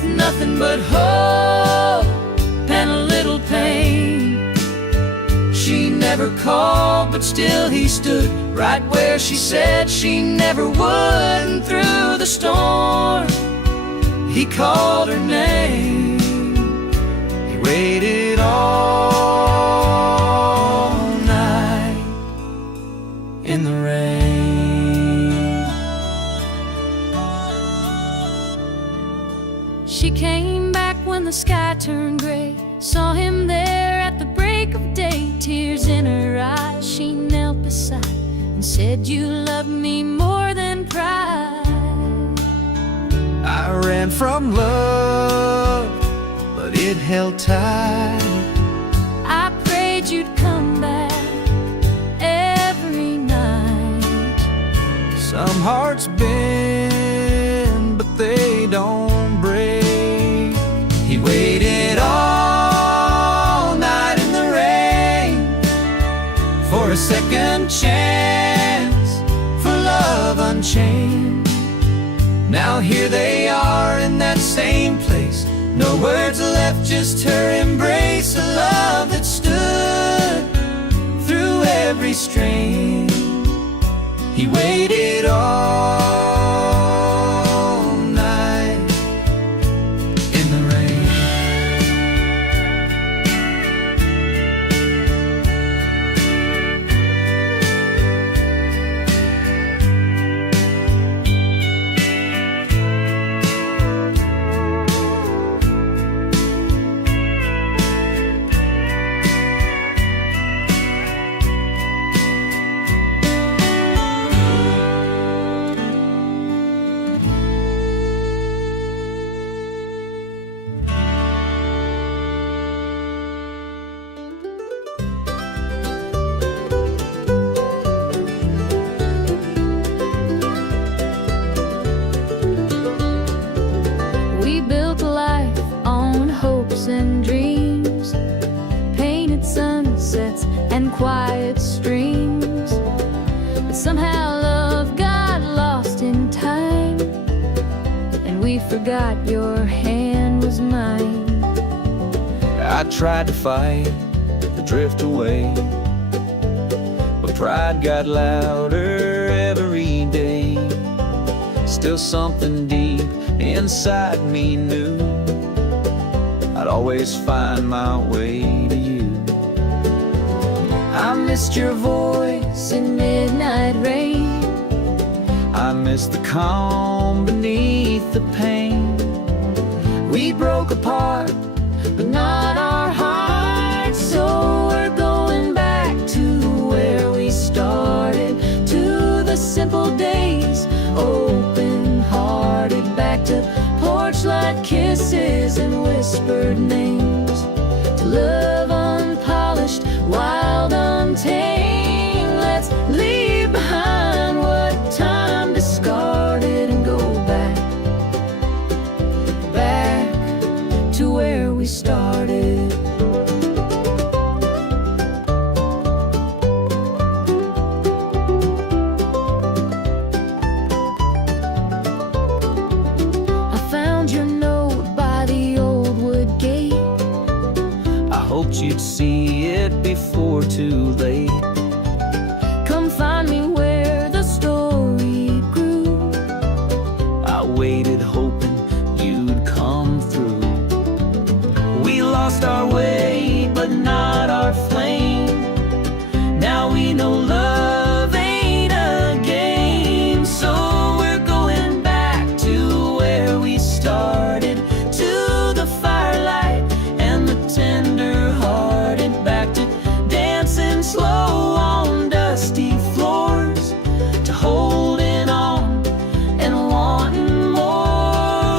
with nothing but hope and a little pain. She never called, but still he stood right where she said she never would. And through the storm, he called her name. He waited all night in the rain. She came back when the sky turned gray, saw him there at the break of day. Tears in her eyes, she knelt beside and said, "You love me more than pride." I ran from love, but it held tight. I prayed you'd come back every night. Some hearts bend, but they don't break. He waited all night in the rain for a second chance, for love unchained. Now here they are in that same place, no words left, just her embrace. A love that stood through every strain. He waited all night in the rain. And dreams, painted sunsets and quiet streams. But somehow love got lost in time, and we forgot your hand was mine. I tried to fight the drift away, but pride got louder every day. Still something deep inside me knew I'd always find my way to you. I missed your voice in midnight rain. I missed the calm beneath the pain. We broke apart, but not our hearts. So we're going back to where we started, to the simple days, open-hearted, back to porch-light kisses and whispered names, to love unpolished, wild, untamed. Let's leave behind what time discarded and go back, back to where we started. Hoped you'd see it before too late. Come find me where the story grew. I waited hoping you'd come through. We lost our way, but not our flame. Now we know love ain't a game. So we're going back to where we started, to the firelight and the tender hearted, back to dancing slow on dusty floors, to holding on and wanting more.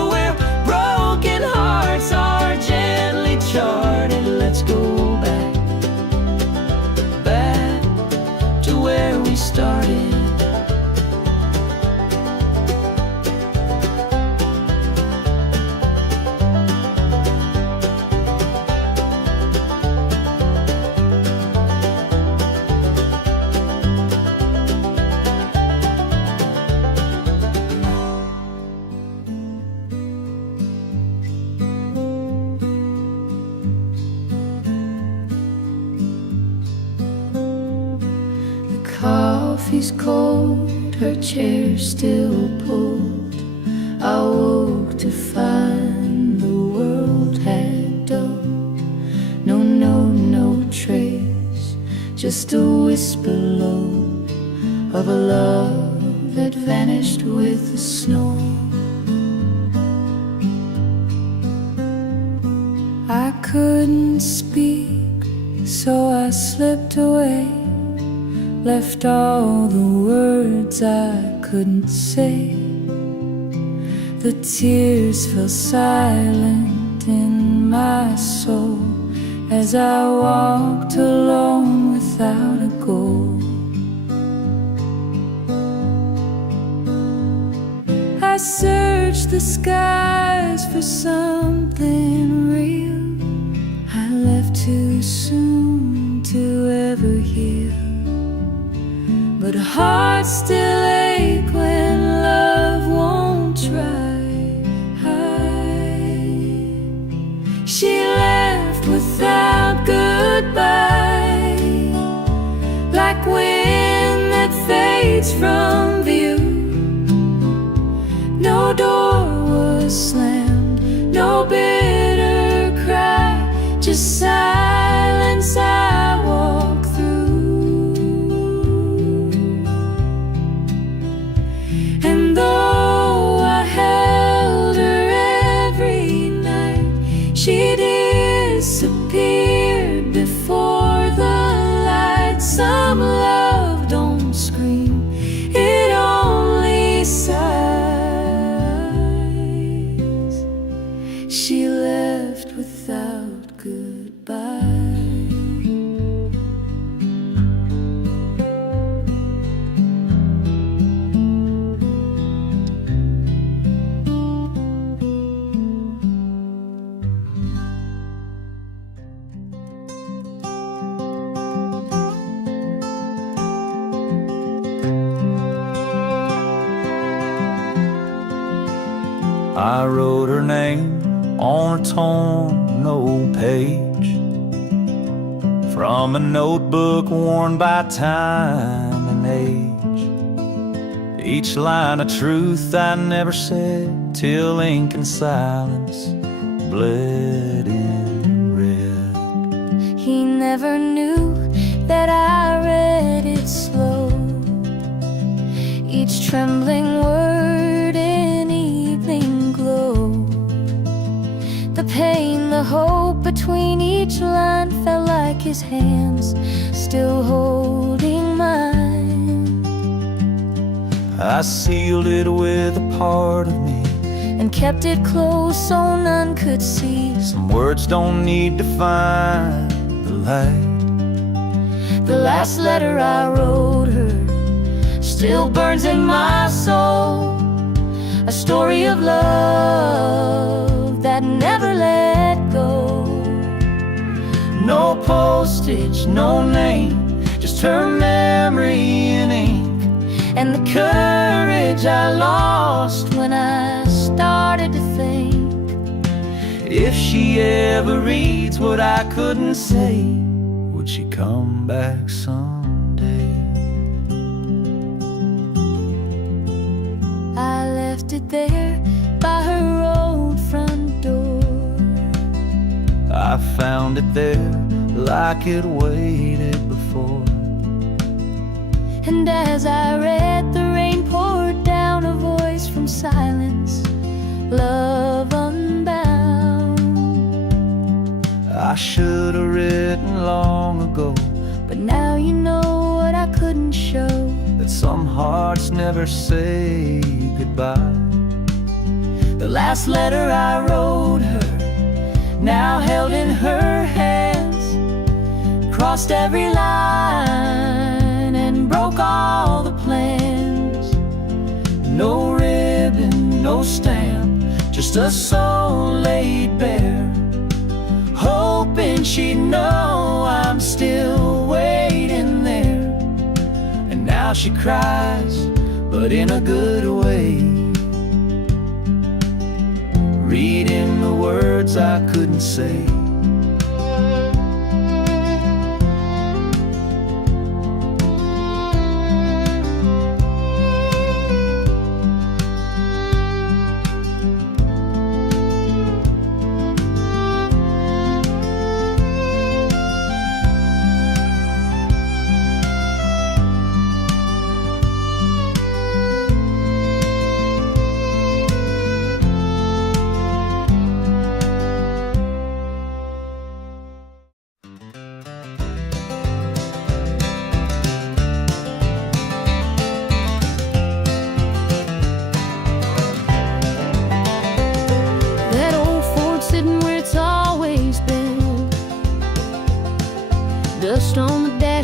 coffee's cold, her chair still pulled. I woke to find the world had dulled. No trace, just a whisper low of a love that vanished with the snow. I couldn't speak, so I slipped away, left all the words I couldn't say. The tears fell silent in my soul as I walked alone without a goal. I searched the skies for something real. I left too soon to ever heal, but hearts still ache when love won't try. She left without goodbye, like wind that fades from view. No door was slammed, no bitter cry, just silence I walk through. And though I held her every night, she disappeared before the light. Some love don't scream, it only sighs. She left without goodbye. I wrote her name on a torn old page from a notebook worn by time and age. Each line a truth I never said till ink and silence bled in red. He never knew that I read it slow, each trembling word in evening glow. The pain, the hope between each line felt like his hands still holding mine. I sealed it with a part of me and kept it close so none could see. Some words don't need to find the light. The last letter I wrote her still burns in my soul, a story of love that never let go. No postage, no name, just her memory in ink, and the courage I lost when I started to think. If she ever reads what I couldn't say, would she come back someday? I left it there by her old front door. I found it there like it waited before. And as I read, the rain poured down, a voice from silence, love unbound. I should have written long ago, but now you know what I couldn't show, that some hearts never say goodbye. The last letter I wrote her, now held in her hands, crossed every line and broke all the plans. No ribbon, no stamp, just a soul laid bare, hoping she'd know I'm still waiting there. And now she cries, but in a good way, reading the words I couldn't say.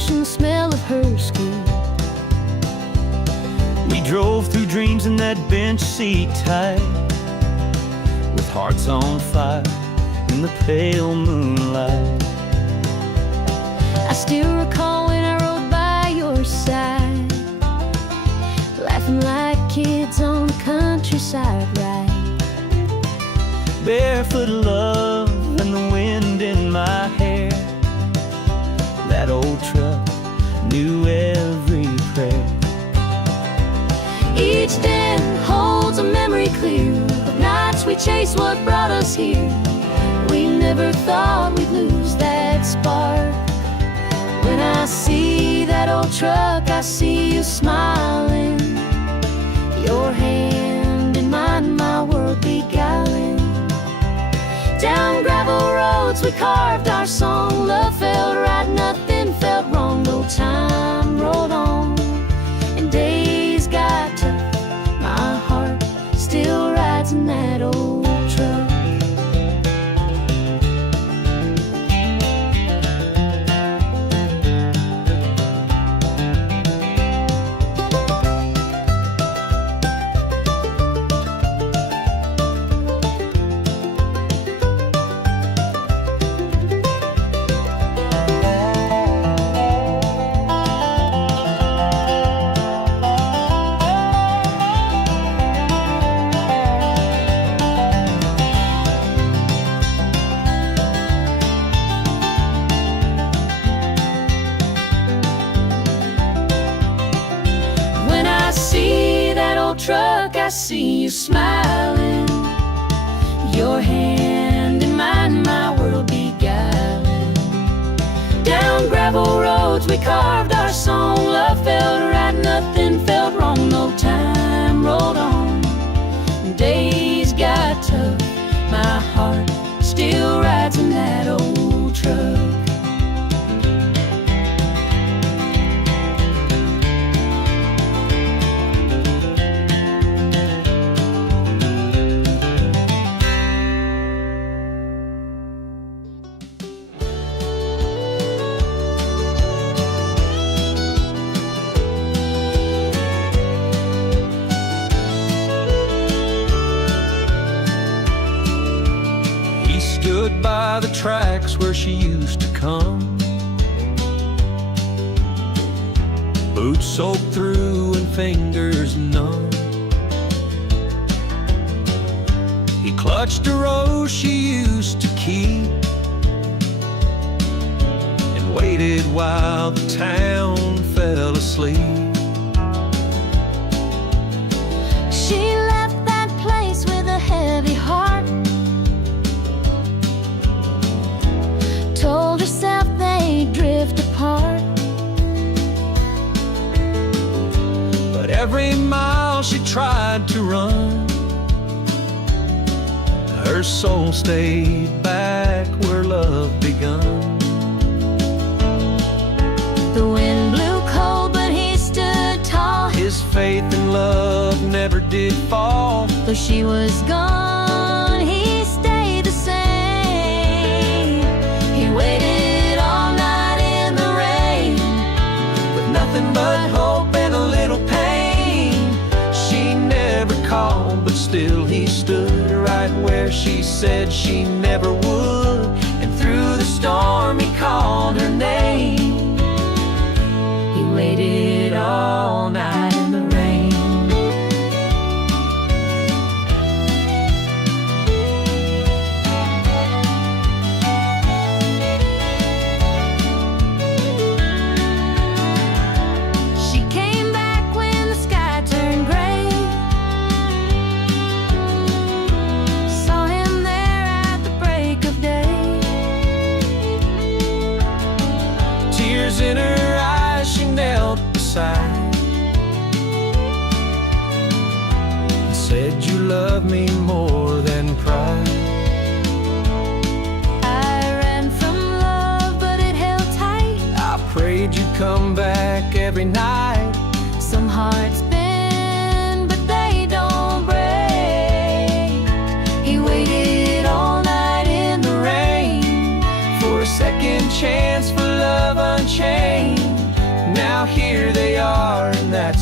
and smell of her skin. We drove through dreams in that bench seat tight, with hearts on fire in the pale moonlight. I still recall when I rode by your side, laughing like kids on a countryside ride. Barefoot love and the wind in my hair. That old truck knew every prayer. Each den holds a memory clear of nights we chased what brought us here. We never thought we'd lose that spark. When I see that old truck, I see you smiling, your hand in mine, my world beguiling. Down gravel roads we carved our song. Love felt right, nothing felt wrong. No time rolled on and days got tough. My heart still rides in that old truck. Truck, I see you smiling, your hand in mine, my world beguiling. Down gravel roads we carved our song. Love felt right, nothing felt wrong. No time rolled on, days got tough. My heart still rides in that old truck. Stood by the tracks where she used to come, boots soaked through and fingers numb. He clutched a rose she used to keep and waited while the town fell asleep. She left that place with a heavy heart, told herself they'd drift apart. But every mile she tried to run, her soul stayed back where love begun. The wind blew cold, but he stood tall. His faith in love never did fall. Though she was gone, he stayed the same. He waited all night in the rain, With nothing but hope and a little pain. She never called, but still he stood right where she said she never would. And through the storm he called her name. he waited all night in the rain. She came back when the sky turned gray, saw him there at the break of day. Tears in her eyes, she knelt beside and said, "You love me more than pride." I ran from love, but it held tight. I prayed you'd come back every night. Some hearts bend, but they don't break. He waited all night in the rain For a second chance, for love unchained.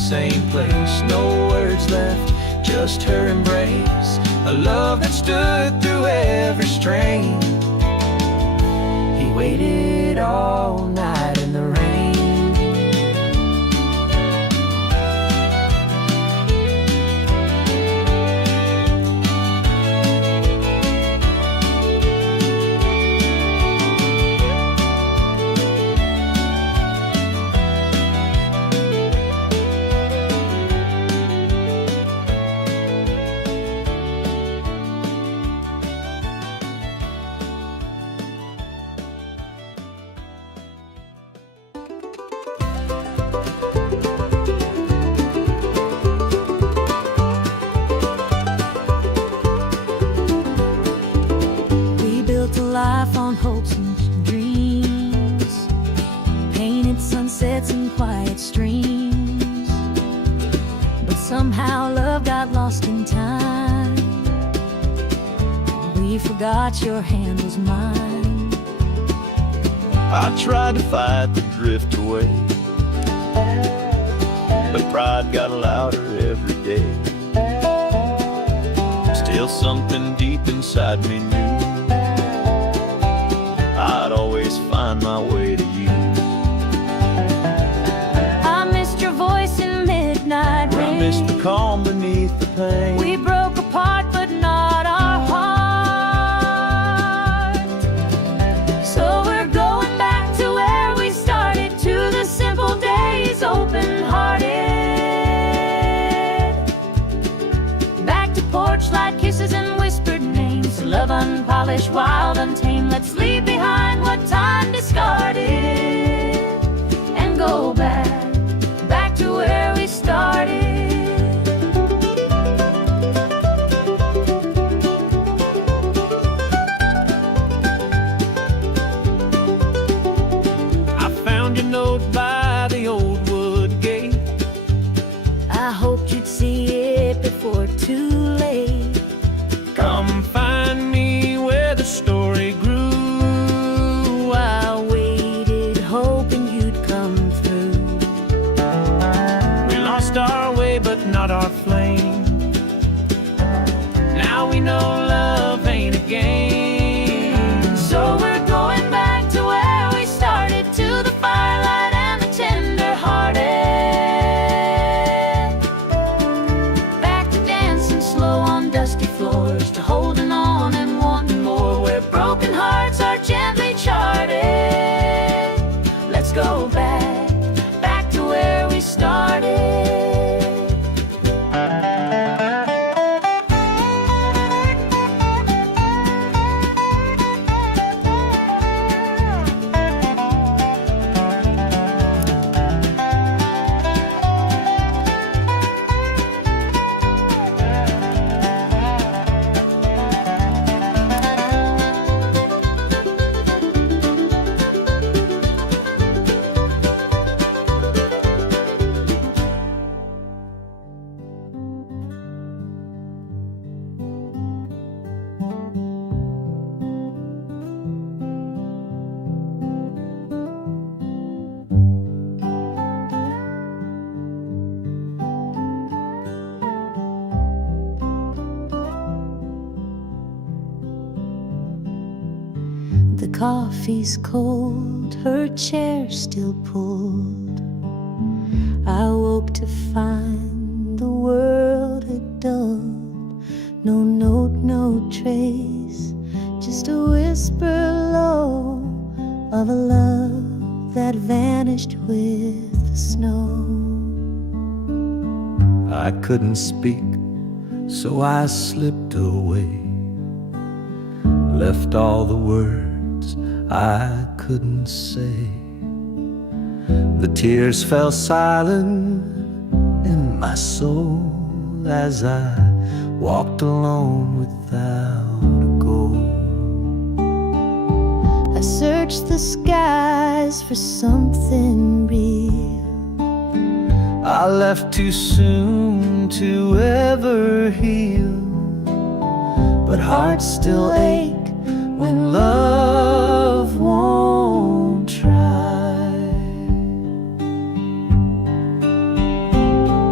same place. No words left, just her embrace. A love that stood through every strain. He waited all night in the rain. Life on hopes and dreams, painted sunsets and quiet streams. But somehow love got lost in time. We forgot your hand was mine. I tried to fight the drift away, but pride got louder every day. Still something deep inside me knew I'd always find my way to you. I missed your voice in midnight rain. I missed the calm beneath the pain. We broke apart, but not our heart. So we're going back to where we started, to the simple days, open-hearted. Back to porch light kisses and whispered names. Love unpolished, wild, untamed. Let's leave behind what time discarded and go back to where we started. I found your note by the old wood gate. I hoped you'd see it before too late. Come find me where the story grew. I waited, hoping you'd come through. We lost our way, but not our flame. Now we know love ain't a game. So we're going back to where we started, to the firelight and the tender-hearted. Back to dancing slow on dusty floors, to holding on and wanting more, where broken hearts are gently charted. Let's go back to where we started. The coffee's cold, her chair still pulled. I woke to find the world had dulled. No note, no trace, just a whisper low of a love that vanished with the snow. I couldn't speak, so I slipped away, left all the words I couldn't say. The tears fell silent in my soul as I walked alone without a goal. I searched the skies for something real. I left too soon to ever heal, but hearts still ache when love won't try.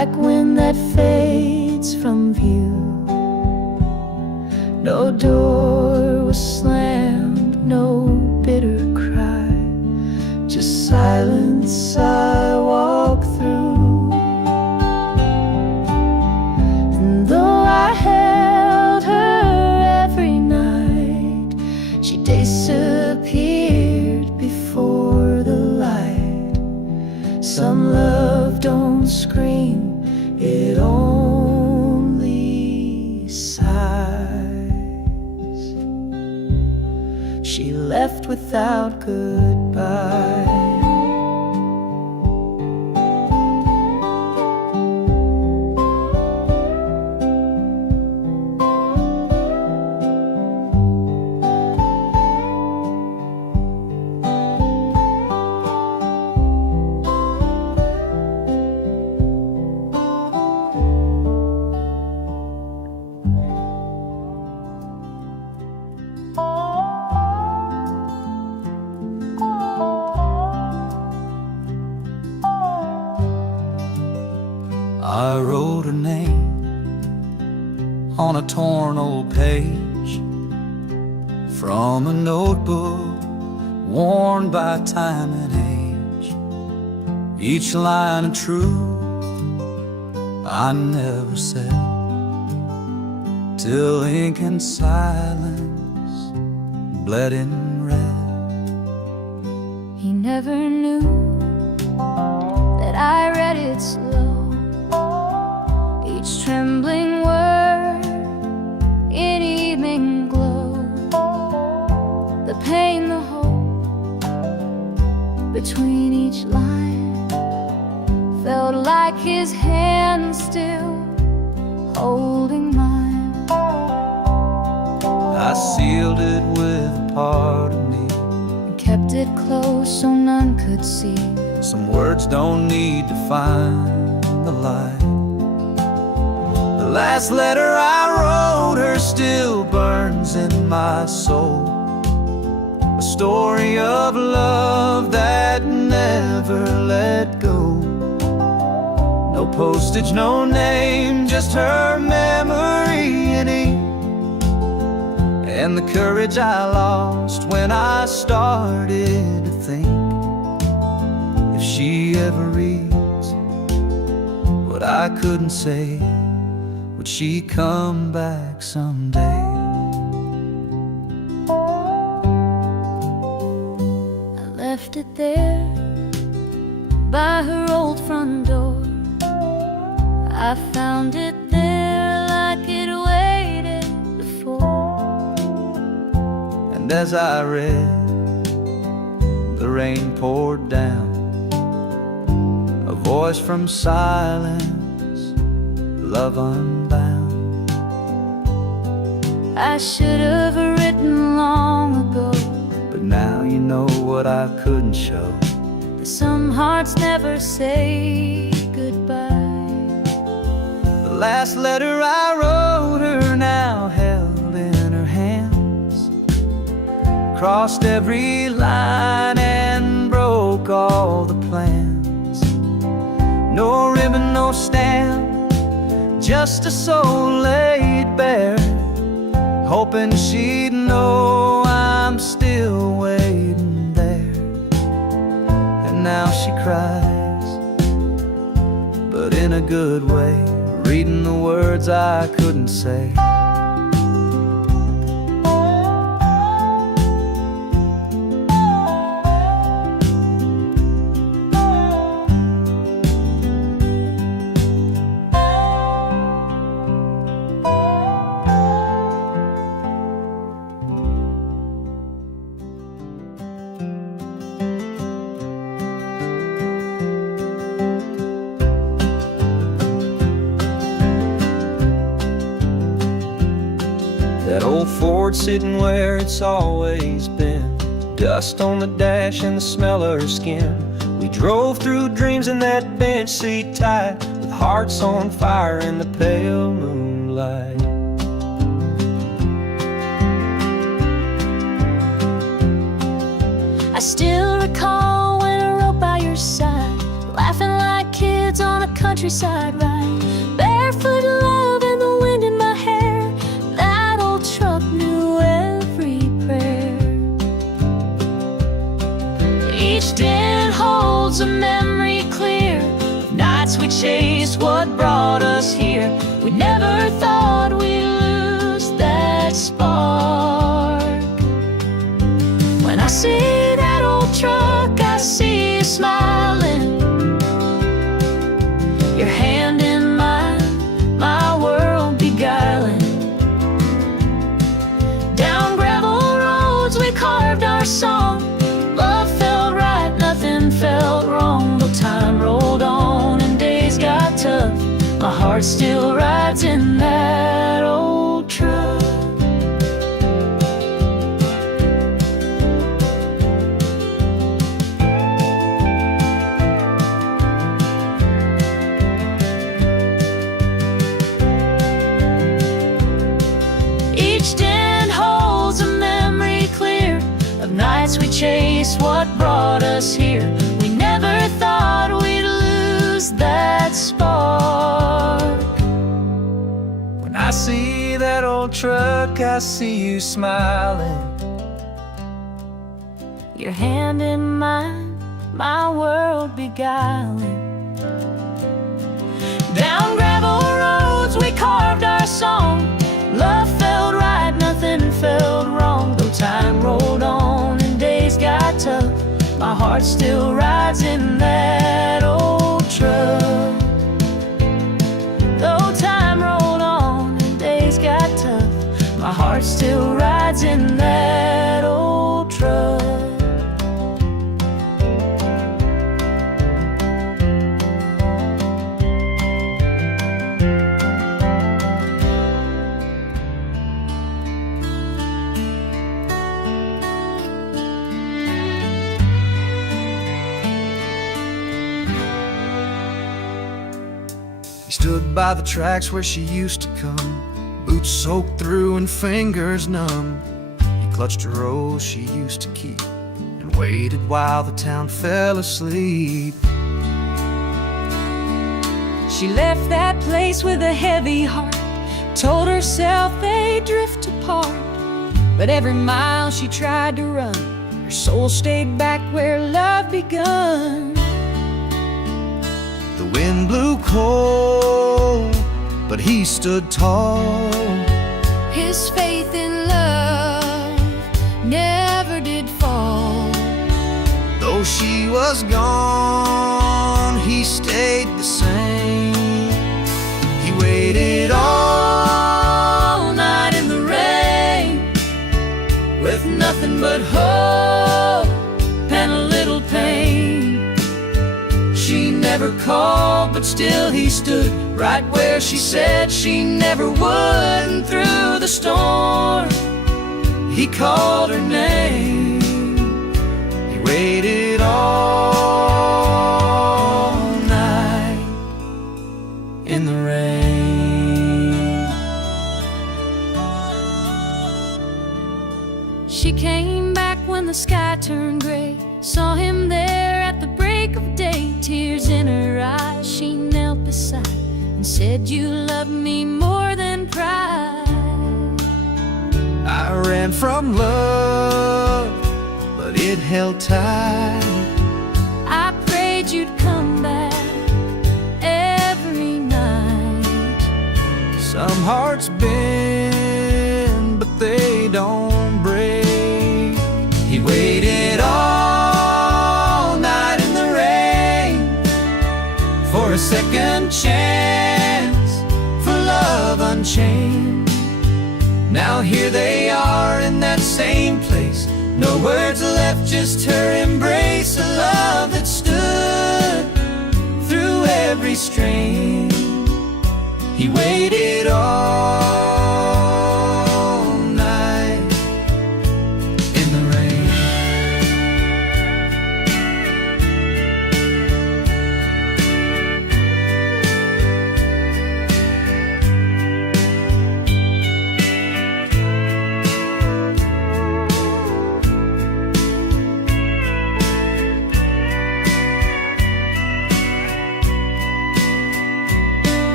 like wind that fades from view. No door was slammed, no bitter cry, just silence I walk through. And though I held her every night, she disappeared before the light. Some love don't scream, it only sighs. She left without goodbye. I wrote her name on a torn old page from a notebook worn by time and age. Each line of truth I never said, till ink and silence bled in red. He never knew that I read it slow, each trembling word in evening glow. The pain, the hope between each line felt like his hand still holding mine. I sealed it with a part of me And kept it close so none could see. Some words don't need to find the light. The last letter I wrote her still burns in my soul, a story of love that never let go. No postage, no name, just her memory in ink, and the courage I lost when I started to think, if she ever reads what I couldn't say, would she come back someday? I left it there by her old front door. I found it there like it waited before. And as I read, the rain poured down, a voice from silence, love unbound. I should have written long ago, but now you know what I couldn't show. that some hearts never say goodbye. The last letter I wrote her now held in her hands, crossed every line and broke all the plans. No ribbon, no stamp, just a soul laid bare, hoping she'd know I'm still waiting there. And now she cries, but in a good way, reading the words I couldn't say. That old Ford sitting where it's always been, dust on the dash and the smell of her skin. We drove through dreams in that bench seat tight, with hearts on fire in the pale moonlight. I still recall when I rode by your side, laughing like kids on a countryside ride, barefoot love and the wind in my hair. That old truck knew every prayer. Each den holds a memory clear of nights we chased what brought us here. We never thought we'd lose that spark. When I see that old truck, I see you smiling, your hand in mine, my world beguiling. Down gravel roads we carved our song. Love felt right, nothing felt wrong. Though time rolled on and days got tough, my heart still rides in that old truck. Each den holds a memory clear of nights we chased what brought us here. We never thought we'd lose that spark. When I see that old truck, I see you smiling, your hand in mine, my world beguiling. Down gravel roads we carved our song. Love felt right, nothing felt wrong. Though time rolled on and days got tough, my heart still rides in that old truck. Though time rolled on and days got tough, my heart still rides in that old truck. He stood by the tracks where she used to come, boots soaked through and fingers numb. He clutched a rose she used to keep and waited while the town fell asleep. She left that place with a heavy heart, told herself they'd drift apart. But every mile she tried to run, her soul stayed back where love begun. The wind blew cold, but he stood tall. His faith in love never did fall. Though she was gone, he stayed the same. He waited all night in the rain, with nothing but hope and a little pain. She never called, but still he stood right where she said she never would. And through the storm, he called her name. He waited all night in the rain. She came back when the sky turned gray, saw him there at the break of day. Tears in her eyes, she knelt beside and said, "You love me more than pride." I ran from love, but it held tight. I prayed you'd come back every night. Some hearts bend, but they don't break. He waited all night in the rain for a second chance, for love unchained. Now here they are in that same place, no words left, just her embrace. A love that stood through every strain. He waited all night in the rain.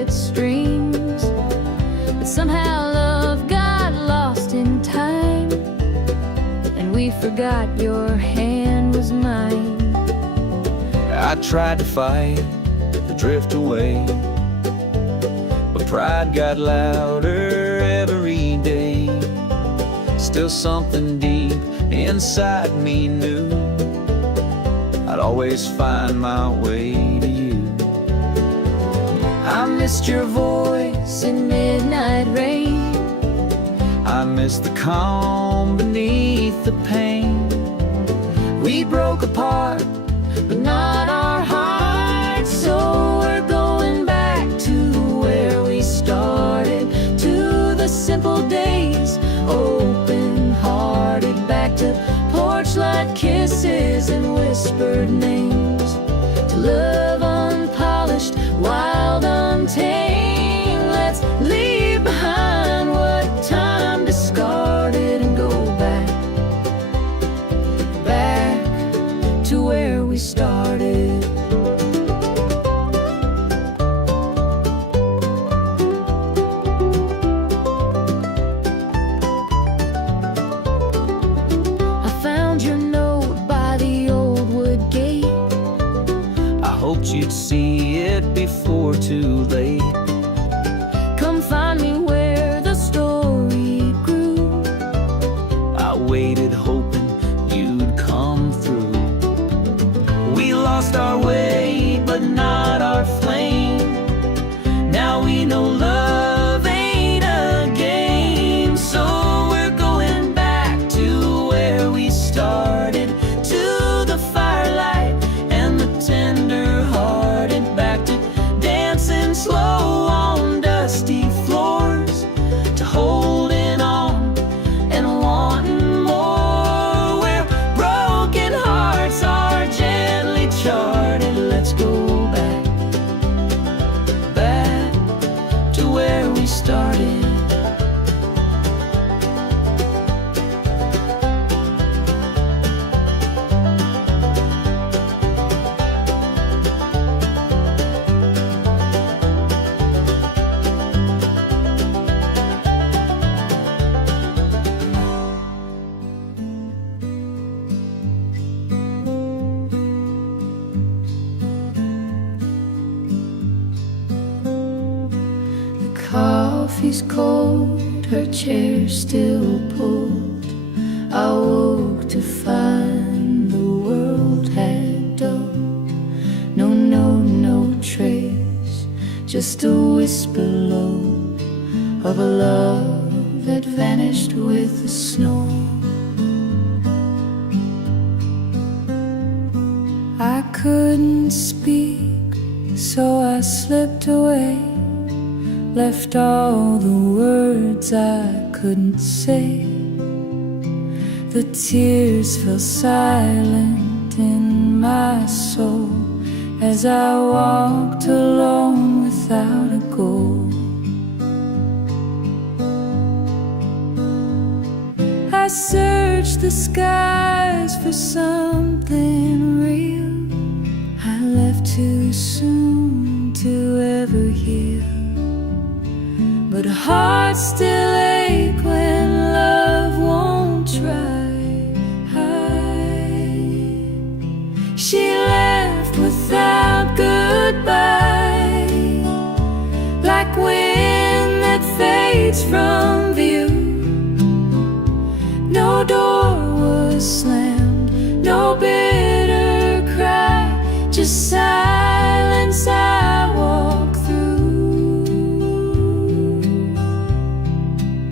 its streams. But somehow love got lost in time, and we forgot your hand was mine. I tried to fight the drift away, but pride got louder every day. Still something deep inside me knew I'd always find my way to you. I missed your voice In midnight rain, I missed the calm beneath the pain. We broke apart, but not our hearts. So we're going back to where we started, to the simple days, open-hearted, back to porch light kisses and whispered names, to love unpolished, wild, untamed. Let's leave behind what time discarded and go back to where we started. I found your note by the old wood gate. I hoped you'd see it before too late. Come find me where the story grew. I waited hoping you'd come through. We lost our way, but not our flame. Now we know love ain't a game. So we're going back to where we started, to the firelight and the tender-hearted, back to dancing slow on dusty floors, to holding on and wanting more, where broken hearts are gently charted. Let's go back to where we started. Coffee's cold, her chair still pulled. I woke to find the world had dulled. No note, no trace, just a whisper low of a love that vanished with the snow. I couldn't speak, so I slipped away, left all the words I couldn't say. The tears fell silent in my soul as I walked alone without a goal. I searched the skies for something real. I left too soon to ever heal, but hearts still ache when love won't try. She left without goodbye, like wind that fades from view. No door was slammed, no bitter cry, just silence I walk through.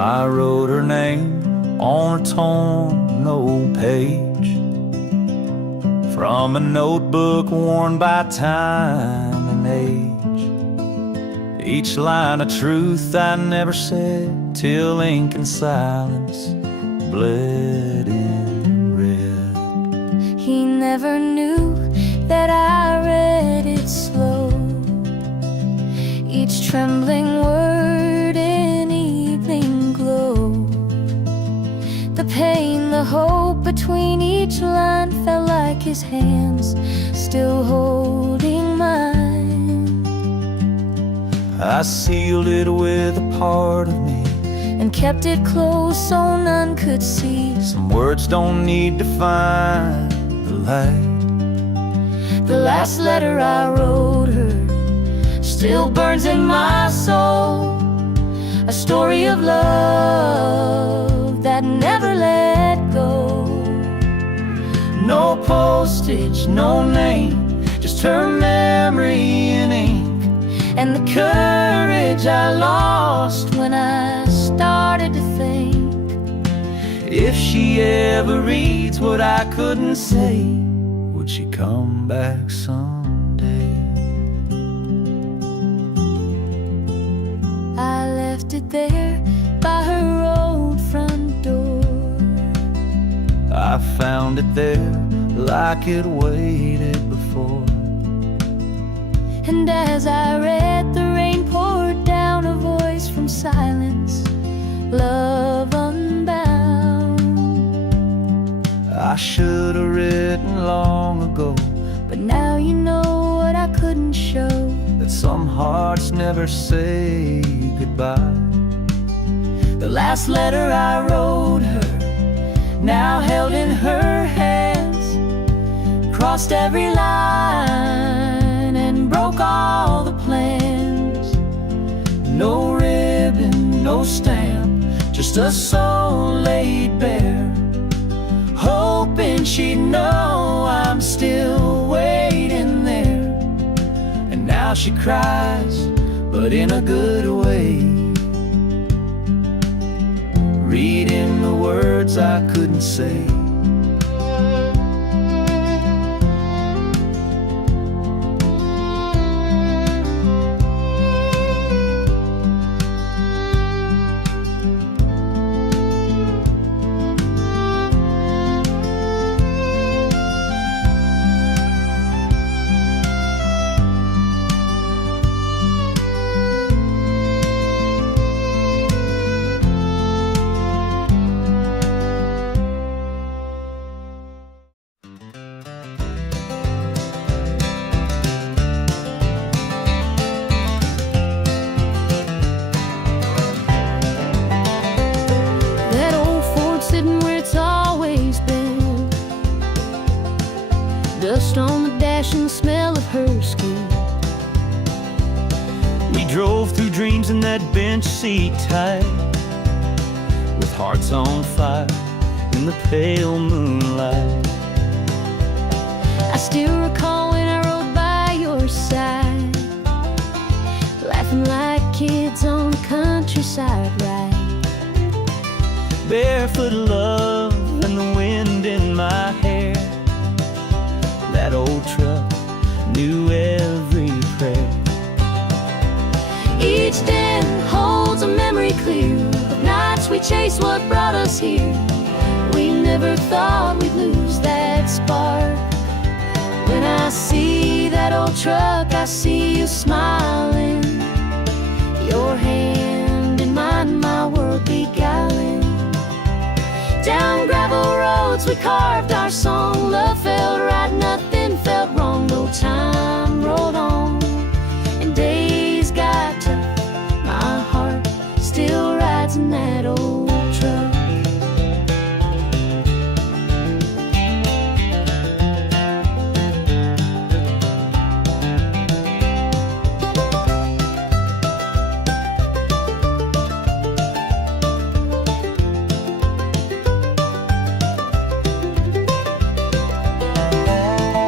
I wrote her name on a torn old page from a notebook worn by time and age. Each line a truth I never said till ink and silence bled in red. He never knew that I read it slow, each trembling word in evening glow. The pain, the hope between each line felt like his hands still holding mine. I sealed it with a part of me and kept it close so none could see. Some words don't need to find the light. The last letter I wrote her still burns in my soul, a story of love that never let go. No postage, no name, just her memory in ink, and the courage I lost when I started to think, if she ever reads what I couldn't say, would she come back someday? I left it there by her old front door. I found it there like it waited before. And as I read, the rain poured down, a voice from silence, love unbound. I should have written long ago, but now you know what I couldn't show, that some hearts never say goodbye. The last letter I wrote her, now held in her hands, crossed every line and broke all the plans. No ribbon, no stamp, just a soul laid bare, hoping she'd know I'm still waiting there. And now she cries, but in a good way, reading the words I couldn't say. Dust on the dash and the smell of her skin. We drove through dreams in that bench seat tight, with hearts on fire in the pale moonlight. I still recall when I rode by your side, laughing like kids on the countryside ride. Barefoot love and the wind in my hair. That old truck knew every prayer. Each den holds a memory clear of nights we chased what brought us here. We never thought we'd lose that spark. When I see that old truck, I see you smiling, your hand in mine, my world beguiling. Down gravel roads we carved our song. Love felt right, nothing felt wrong. No time rolled on and days got tough. My heart still rides in that old truck.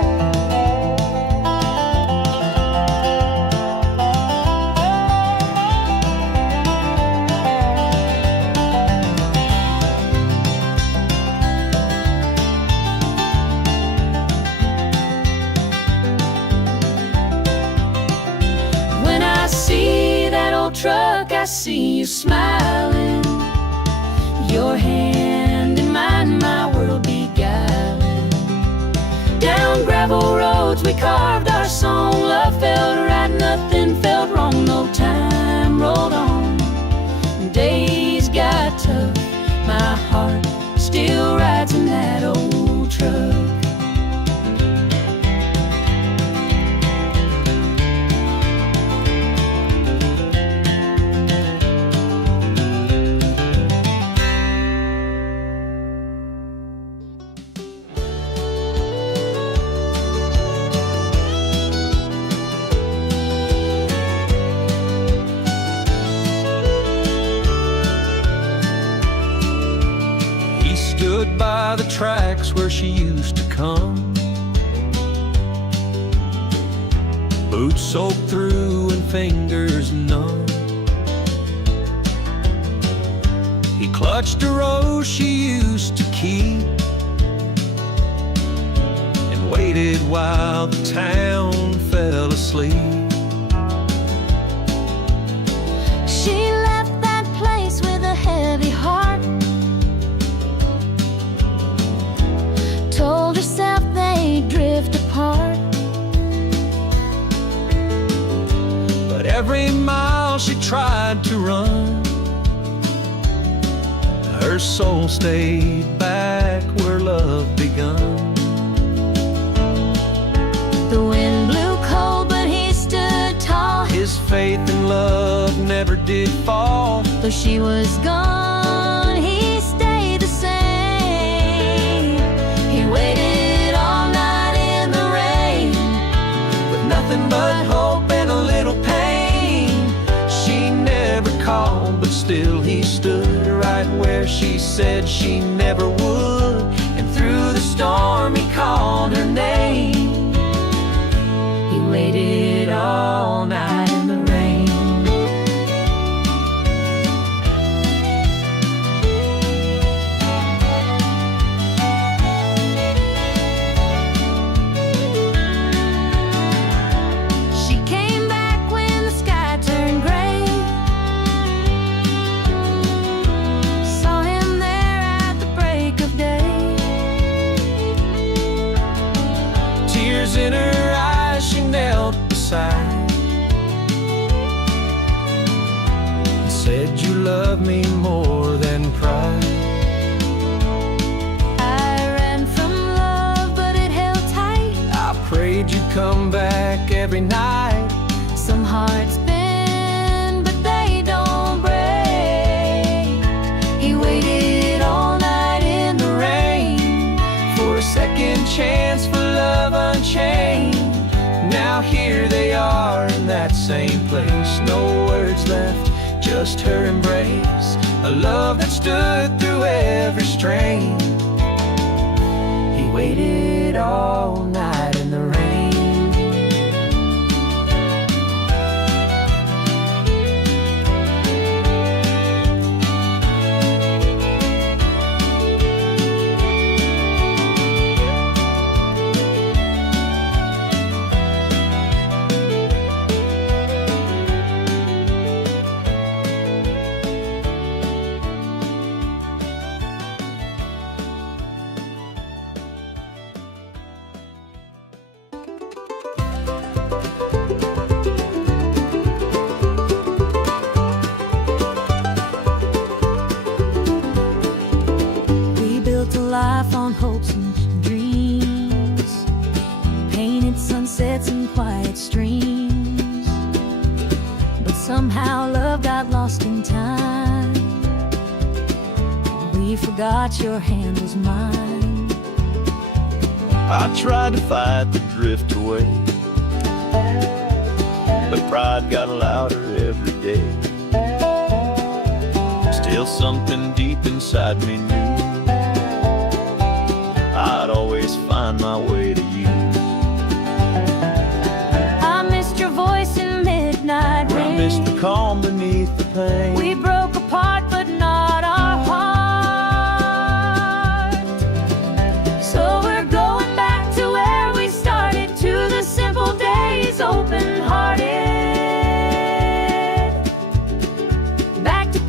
you smiling, your hand in mine, my world beguiling. Down gravel roads we carved our song, love felt right, nothing felt wrong. No time rolled on, days got tough, my heart still rides in that old truck. Stood by the tracks where she used to come, boots soaked through and fingers numb. He clutched a rose she used to keep and waited while the town fell asleep. She left that place with a heavy heart, told herself they'd drift apart. But every mile she tried to run, her soul stayed back where love begun. The wind blew cold, but he stood tall. His faith in love never did fall. Though she was gone, he stayed the same. He waited all night in the rain, With nothing but hope and a little pain. She never called, but still he stood right where she said she never would. And through the storm he called her name. he waited all night in the rain. She came back when the sky turned gray, saw him there at the break of day. Tears in her eyes, she knelt beside and said, "You love me more than pride." I ran from love, but it held tight. I prayed you'd come back every night. Some hearts bend, but they don't break. He waited all night in the rain For a second chance, for love unchained. Now here they are in that same place. No words left, just her embrace. A love that stood through every strain. He waited all night in the rain. We built a life on hopes and dreams, painted sunsets and quiet streams. But somehow love got lost in time. We forgot your hand was mine. I tried to fight the drift away, but pride got louder every day. Still something deep inside me knew I'd always find my way to you. I missed your voice in midnight I rain. missed the calm beneath the pain. We broke apart, but not our heart. So we're going back to where we started, to the simple days, open-hearted. Back to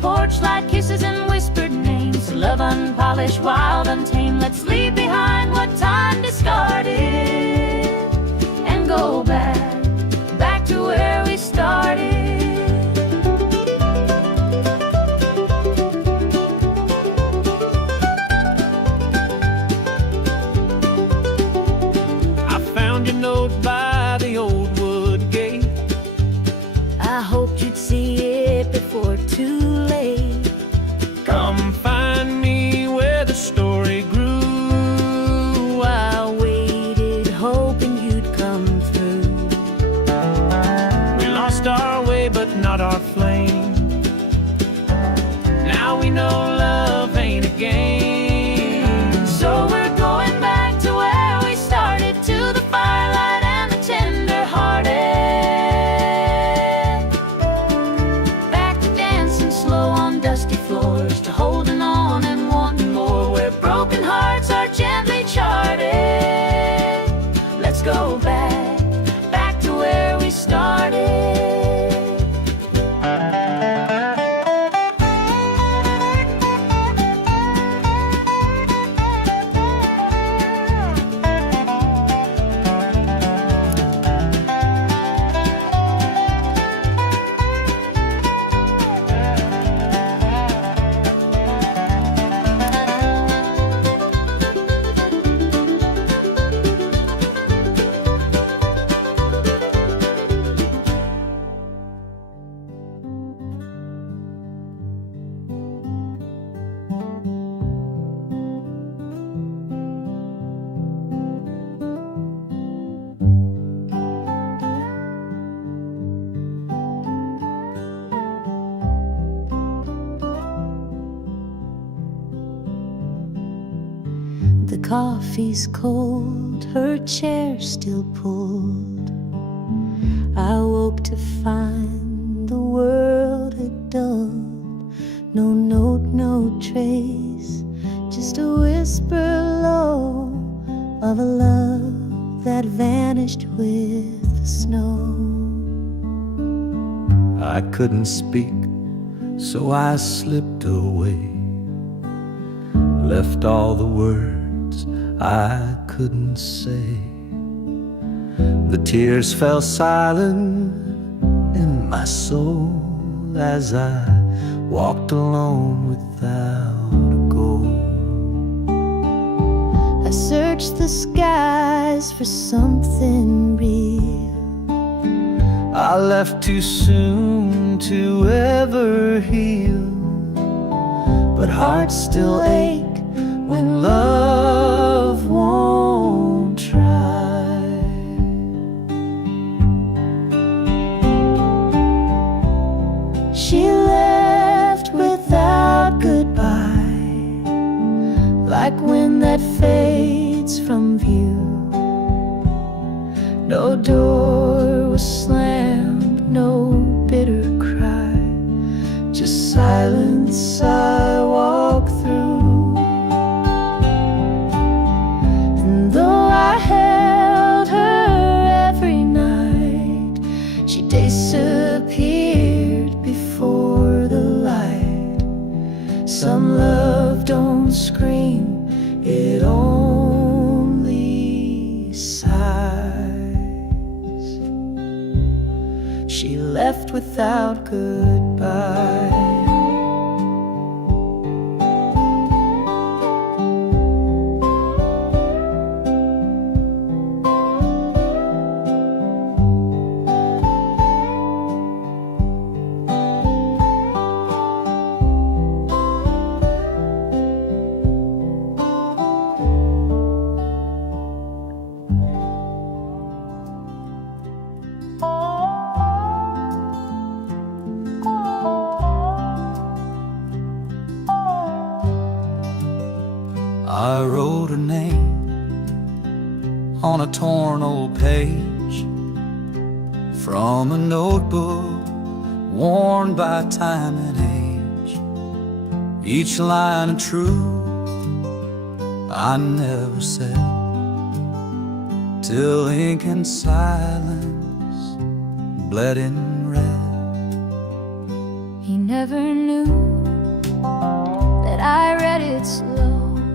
flesh wild, untamed. Let's leave behind what time discarded and go back to where we started. I found your note by the old wood gate. I hoped you'd see it before too late. Come find me where the story grew. I waited, hoping you'd come through. We lost our way, but not our flame. Now we know love ain't a game. So we're going back to where we started, to the firelight and the tender-hearted. Back to dancing slow on dusty floors, to holding on and wanting more, where broken hearts are gently charted. Let's go back to where we started. The coffee's cold, her chair still pulled. I woke to find the world had dulled. No note, no trace, just a whisper low of a love that vanished with the snow. I couldn't speak, so I slipped away. Left all the words I couldn't say. The tears fell silent in my soul as I walked alone without a goal. I searched the skies for something real. I left too soon to ever heal, but hearts still ache when love won't try. She left without goodbye, like wind that fades from view. No door was slammed, no bitter cry, just silence I walk through. And though I held her every night, she disappeared before the light. Some love don't scream, it only sighs. She left without goodbye. I wrote her name on a torn old page from a notebook worn by time and age. Each line of truth I never said, till ink and silence bled in red. He never knew that I read it slow,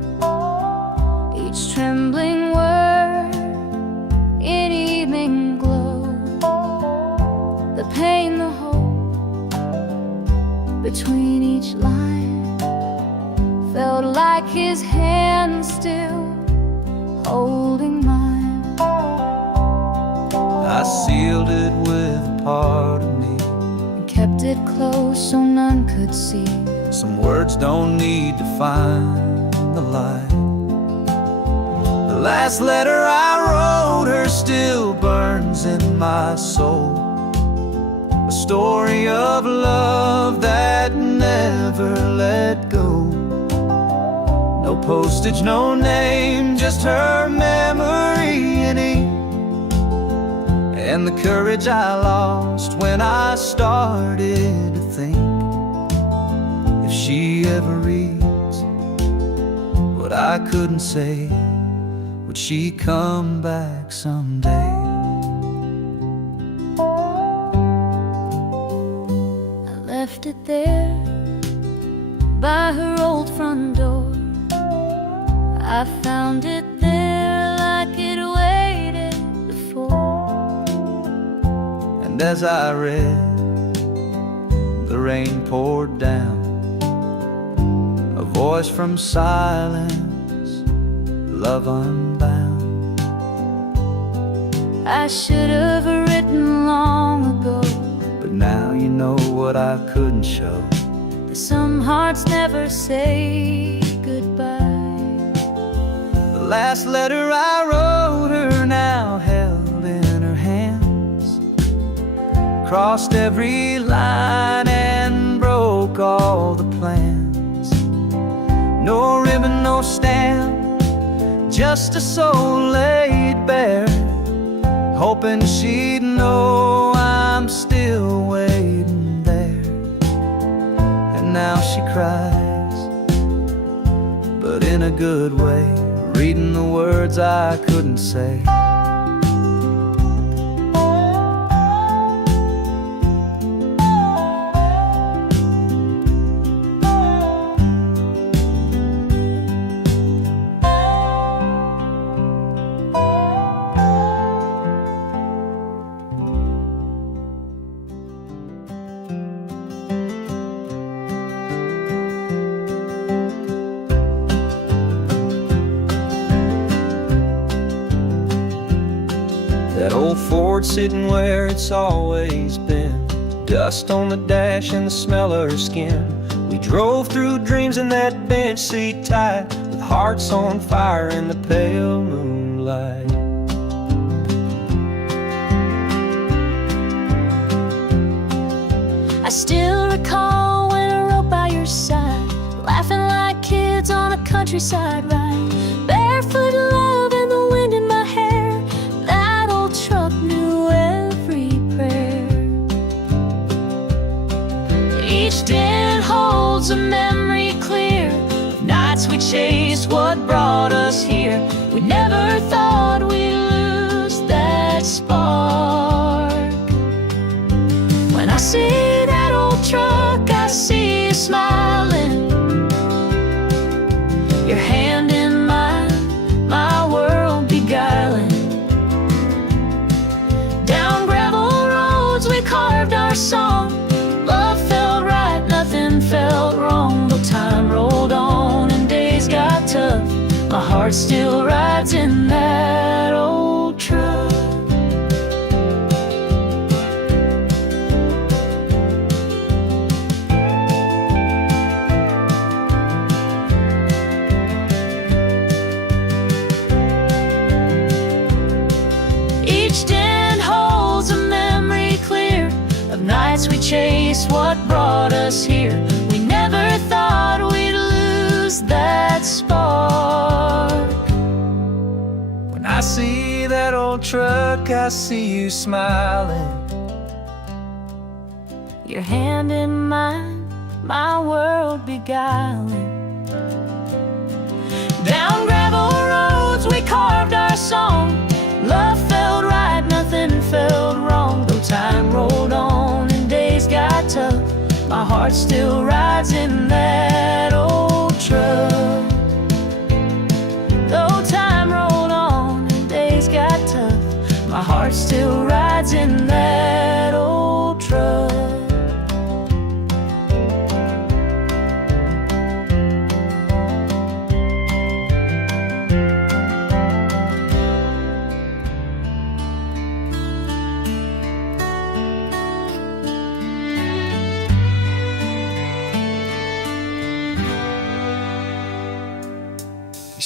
trembling word in evening glow. The pain, the hope between each line felt like his hand still holding mine. I sealed it with a part of me And kept it close so none could see. Some words don't need to find the light. The last letter I wrote her still burns in my soul. A story of love that never let go. No postage, no name, just her memory in ink. And the courage I lost when I started to think, if she ever reads what I couldn't say, would she come back someday? I left it there by her old front door. I found it there like it waited before. And as I read, the rain poured down, a voice from silence, love unbound. I should have written long ago, but now you know what I couldn't show. that some hearts never say goodbye. The last letter I wrote her now held in her hands, crossed every line and broke all the plans. No ribbon, no stamp, just a soul laid bare, hoping she'd know I'm still waiting there. And now she cries, but in a good way, reading the words I couldn't say. That old Ford sitting where it's always been, dust on the dash and the smell of her skin. We drove through dreams in that bench seat tight, with hearts on fire in the pale moonlight. I still recall when I rode by your side, laughing like kids on a countryside ride. Barefoot love and the wind in my hair, that old truck knew every prayer. Each dent holds a memory clear of nights we chased what brought us here. We never thought we'd lose that spark. When I see that old truck, I see you smiling, your hand in mine, my world beguiling. Down gravel roads we carved our song. Love felt right, nothing felt wrong. Though time rolled on and days got tough, my heart still rides in that old truck. Each dent holds a memory clear of nights we chased what brought us here. We never thought we'd lose that spark. When I see that old truck, I see you smiling, Your hand in mine, my world beguiling. Down gravel roads we carved our song. Love felt right, nothing felt wrong. Though time rolled on and days got tough, my heart still rides in that old truck. Though time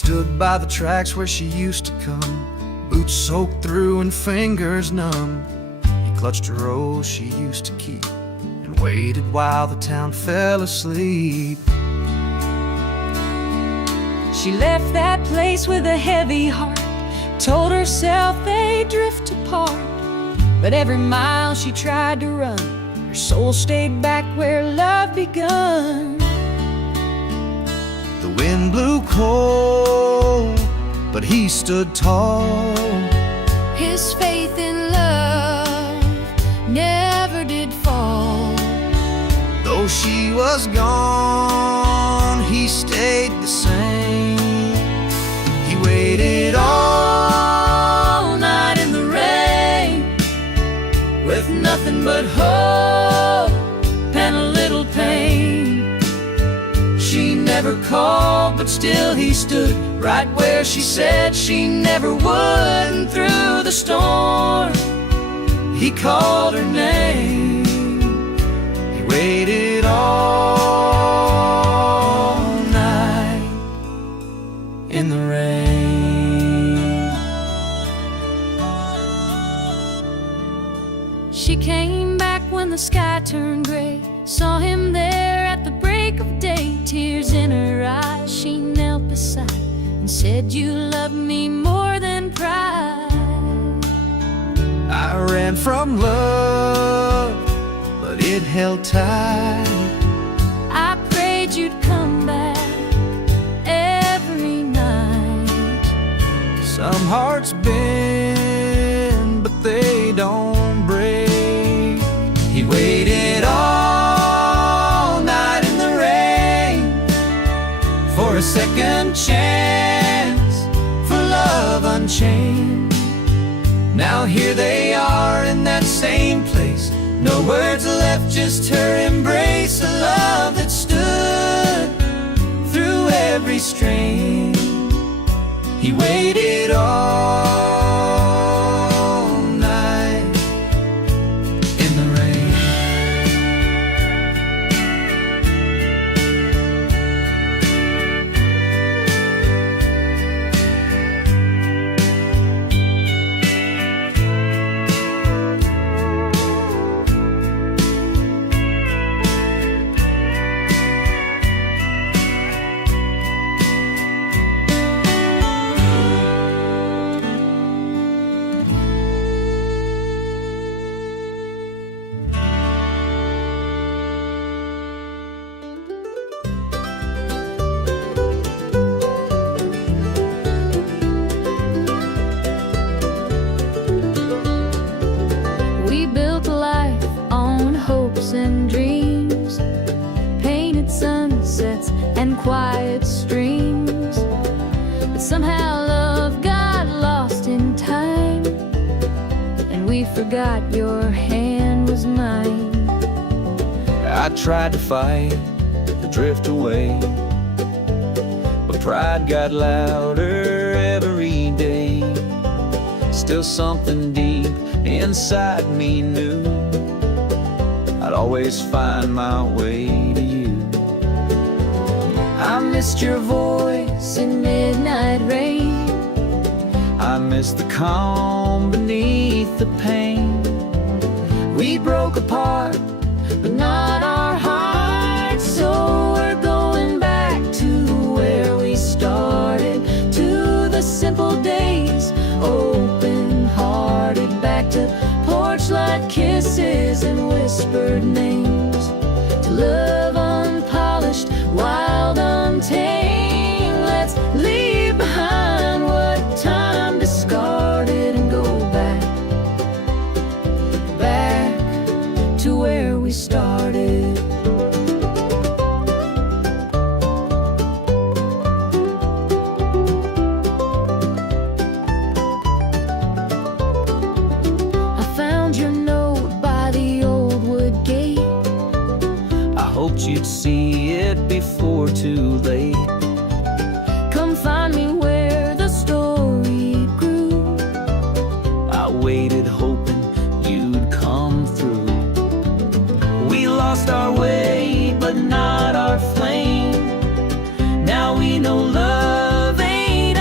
stood by the tracks where she used to come, boots soaked through and fingers numb. He clutched a rose she used to keep and waited while the town fell asleep. She left that place with a heavy heart, told herself they'd drift apart. But every mile she tried to run, her soul stayed back where love begun. The wind blew cold, but he stood tall. His faith in love never did fall. Though she was gone, he stayed the same. He waited all night in the rain, with nothing but hope and a little pain. She never called, but still he stood right where she said she never would. And through the storm, he called her name. He waited all night in the rain. She came back when the sky turned gray, saw him there at the break of day. Tears in her eyes, she knelt beside and said, "You love me more than pride." I ran from love, but it held tight. I prayed you'd come back every night. Some hearts bend, but they don't break. He waited all night in the rain for a second chance, for love unchained. Now here they are in that same place, no words left, just her embrace. A love that stood through every strain. He waited all night in the rain. We built life on hopes and dreams, painted sunsets and quiet streams. But somehow love got lost in time, and we forgot your hand was mine. I tried to fight, to drift away, but pride got louder every day. Still something deep inside me knew I'd always find my way to you. I missed your voice in midnight rain. I missed the calm beneath the pain. We broke apart, but not our hearts. So we're going back to where we started, to the simple days, open-hearted, back to porch-light kisses and whispered names, to love unpolished, wild, untamed. Let's leave behind what time discarded and go back to where we started. I found your note by the old wood gate. I hoped you'd see it before too late. Come find me where the story grew. I waited hoping you'd come through. We lost our way, but not our flame. Now we know love ain't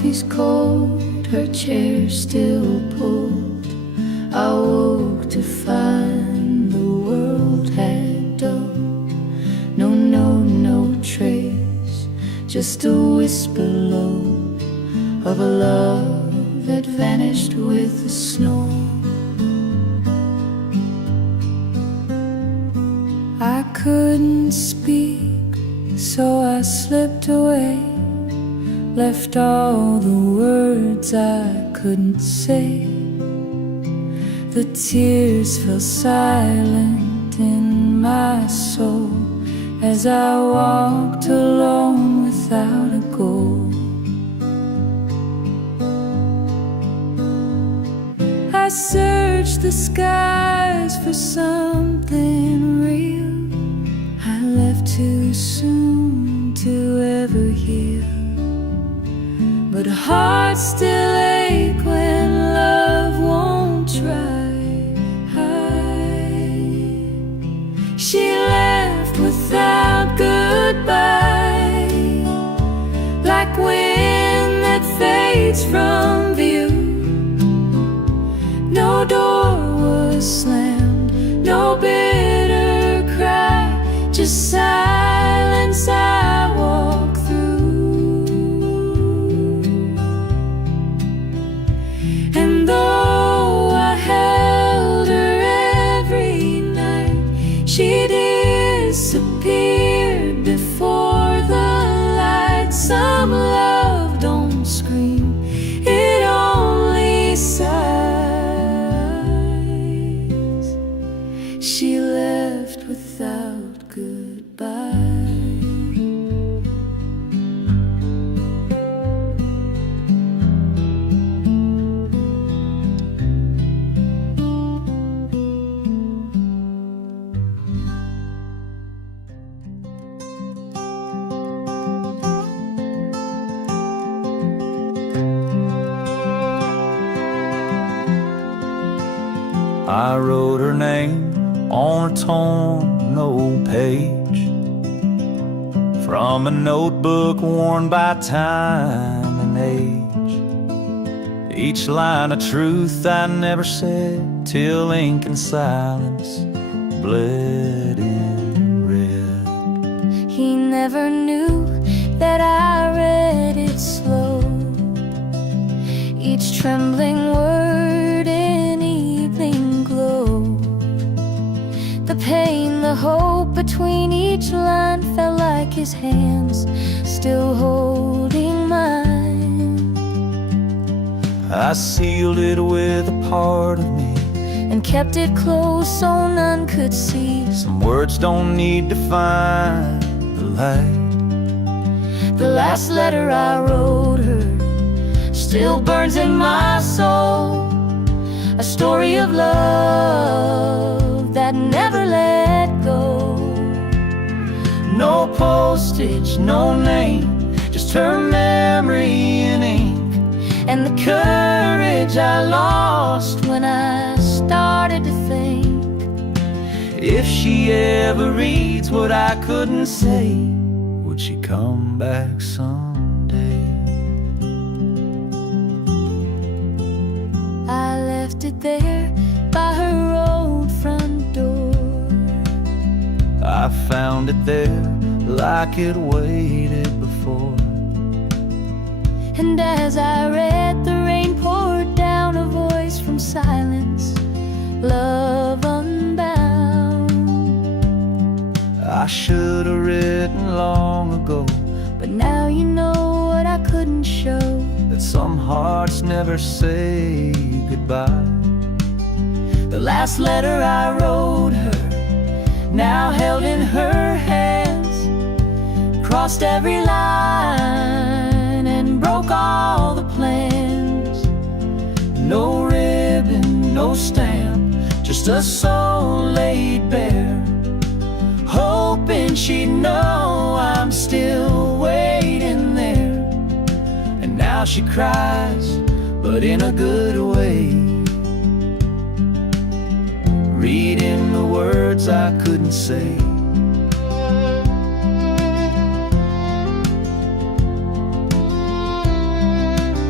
coffee's cold, her chair still pulled. I woke to find the world had dulled. No trace, just a whisper low of a love that vanished with the snow. I couldn't speak, so I slipped away, left all the words I couldn't say. The tears fell silent in my soul as I walked alone without a goal. I searched the skies for something real. I left too soon to ever heal, but hearts still ache when love won't try. She left without goodbye, like wind that fades from view. No door was slammed, no bitter cry, just silence I walk through. And though I held her every night, she disappeared before the light. Some love don't scream, it only sighs. She left without goodbye. I wrote her name on a torn old page from a notebook worn by time and age. Each line a truth I never said till ink and silence bled in red. He never knew that I read it slow, each trembling word in evening glow. The pain, the hope between each line felt like his hands still holding mine. I sealed it with a part of me and kept it close so none could see. Some words don't need to find the light. The last letter I wrote her still burns in my soul, a story of love that never let go. No postage, no name, just her memory in ink, and the courage I lost when I started to think. If she ever reads what I couldn't say, would she come back someday? I left it there by her old front door. I found it there like it waited before. And as I read, the rain poured down, a voice from silence, love unbound. I should have written long ago, but now you know what I couldn't show, that some hearts never say goodbye. The last letter I wrote her, now held in her hands, crossed every line and broke all the plans. No ribbon, no stamp, just a soul laid bare, hoping she'd know I'm still waiting there. And now she cries, but in a good way, reading the words I couldn't say.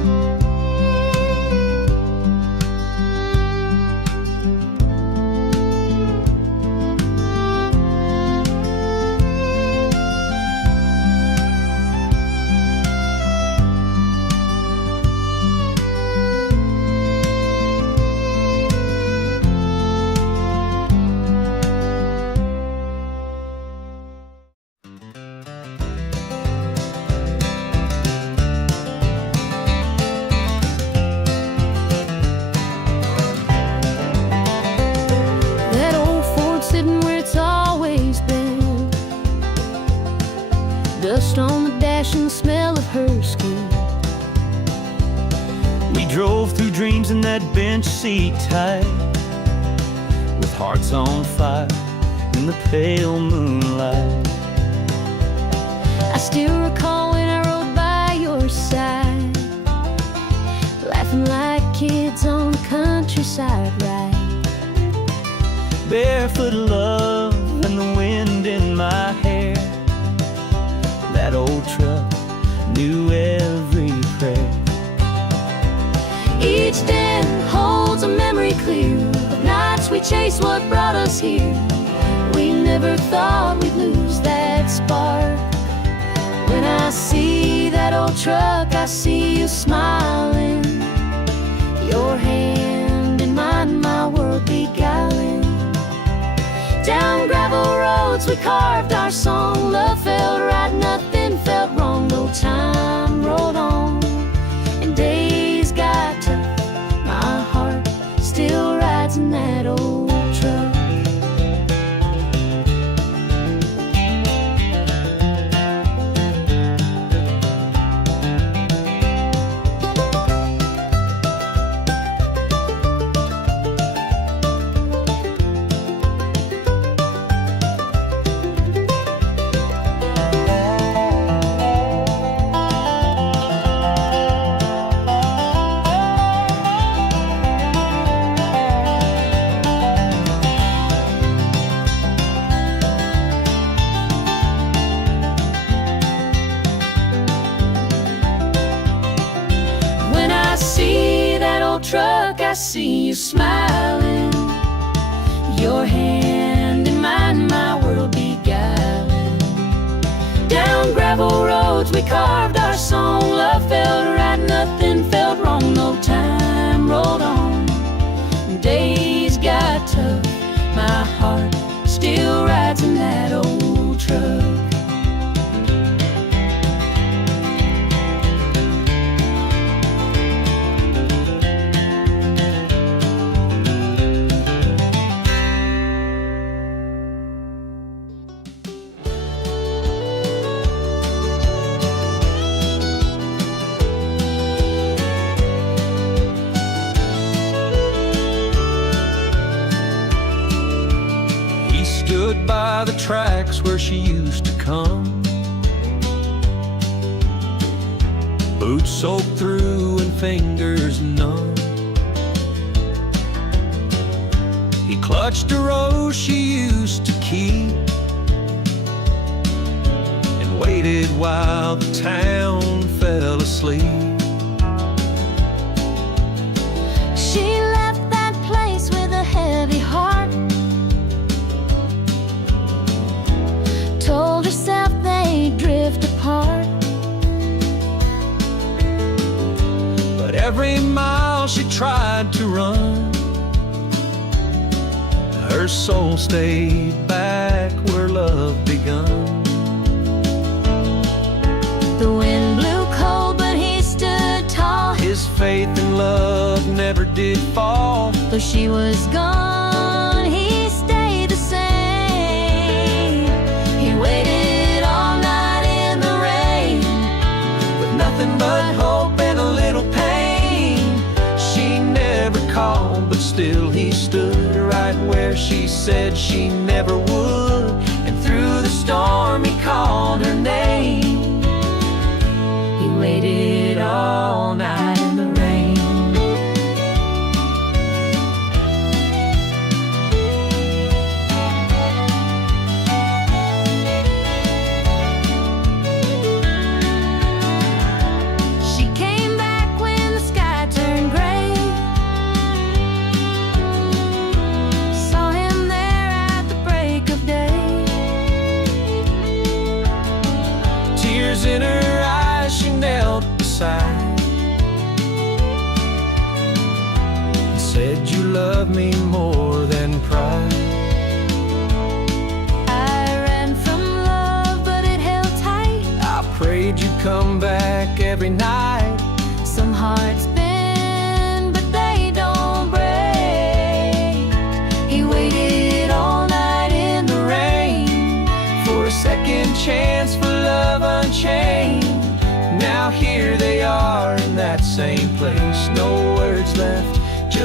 and the smell of her skin. We drove through dreams in that bench seat tight, with hearts on fire in the pale moonlight. I still recall when I rode by your side, laughing like kids on the countryside ride. Barefoot love and the wind in my hair. That old truck knew every prayer. Each den holds a memory clear of nights we chased what brought us here. We never thought we'd lose that spark. When I see that old truck, I see you smiling, your hand in mine, my world beguiling. Down gravel roads we carved our song. Love felt right, nothing felt wrong. No time rolled on and days got tough. My heart still rides in that old truck. Truck, I see you smiling, your hand in mine, my world beguiling. Down gravel roads we carved our song. Love felt right, nothing felt wrong. No time rolled on, days got tough. My heart still rides in that old truck. Stood by the tracks where she used to come, boots soaked through and fingers numb. He clutched a rose she used to keep and waited while the town fell asleep. She left that place with a heavy heart, told herself they'd drift apart. But every mile she tried to run, her soul stayed back where love begun. The wind blew cold, but he stood tall. His faith in love never did fall. Though she was gone, he stayed the same. He waited all night in the rain, With nothing but hope and a little pain. She never called, but still he stood right where she said she never would. And through the storm he called her name. he waited all night in the rain. She came back when the sky turned gray, saw him there at the break of day. Tears in her eyes, she knelt beside and said, "You love me more than pride." I ran from love, but it held tight. I prayed you'd come back every night. Some hearts bend, but they don't break. He waited all night in the rain For a second chance, for love unchained.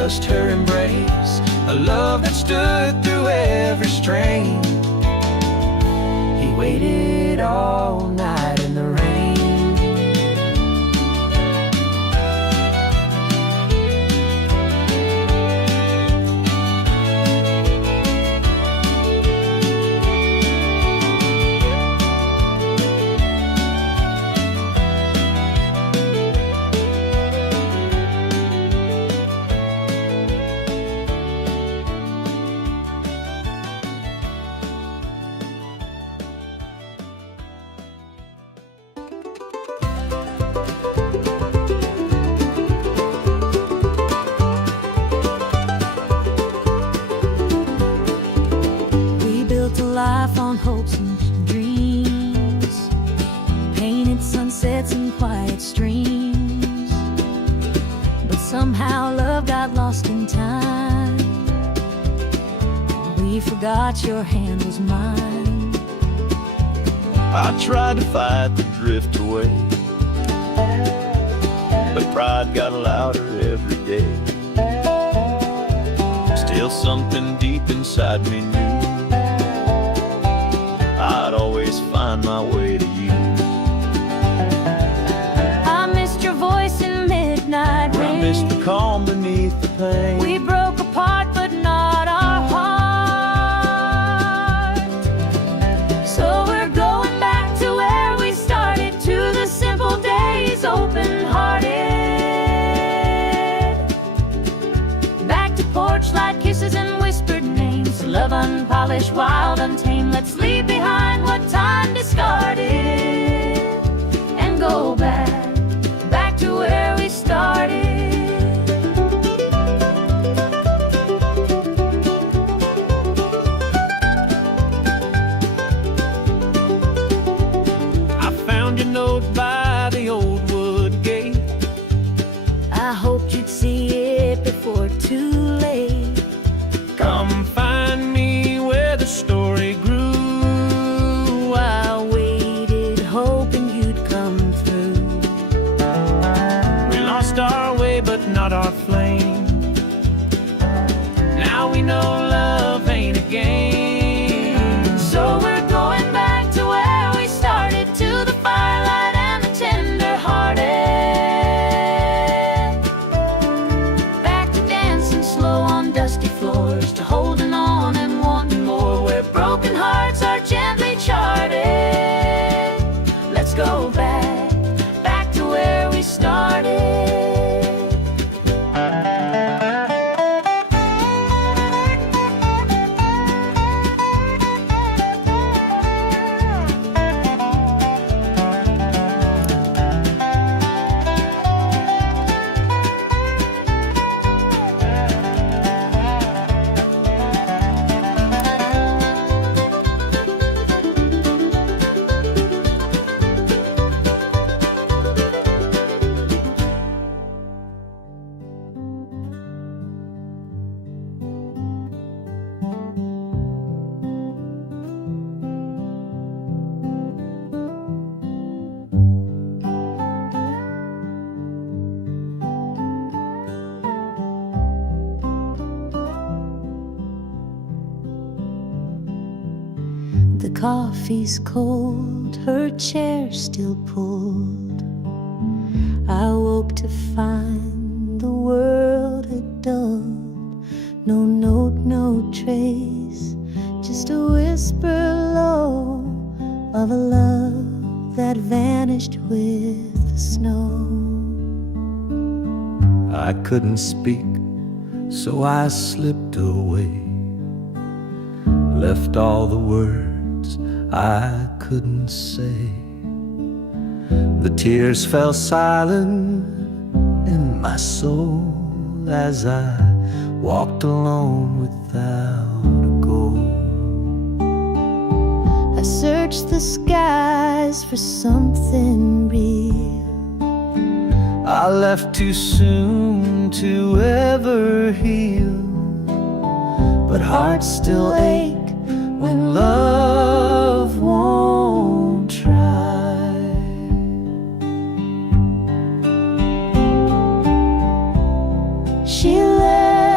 just her embrace, a love that stood through every strain. He waited all night in the rain. Life on hopes and dreams, painted sunsets and quiet streams. But somehow love got lost in time. We forgot your hand was mine. I tried to fight the drift away, but pride got louder every day. Still something deep inside me knew I'd always find my way to you. I missed your voice in midnight rain. I missed the calm beneath the pain. We broke apart, but not our heart. So we're going back to where we started, to the simple days, open-hearted. Back to porch light kisses and whispered names, love unpolished, wild, untamed. Let's leave behind what time discarded and go back to where we started. I found your note by the old wood gate. I hoped you'd see it before too late. Come find me where the story grew. I waited, hoping you'd come through. We lost our way, but not our flame. Now we know love ain't a game. So we're going back to where we started, to the firelight and the tender-hearted. Back to dancing slow on dusty floors, to holding on and wanting more, where broken hearts are gently charted. Let's go back to where we started. The coffee's cold, her chair still pulled. I woke to find the world had dulled. No note, no trace, just a whisper low of a love that vanished with the snow. I couldn't speak, so I slipped away, left all the words I couldn't say. The tears fell silent in my soul as I walked alone without a goal. I searched the skies for something real. I left too soon to ever heal, but hearts still ache when love won't try. She left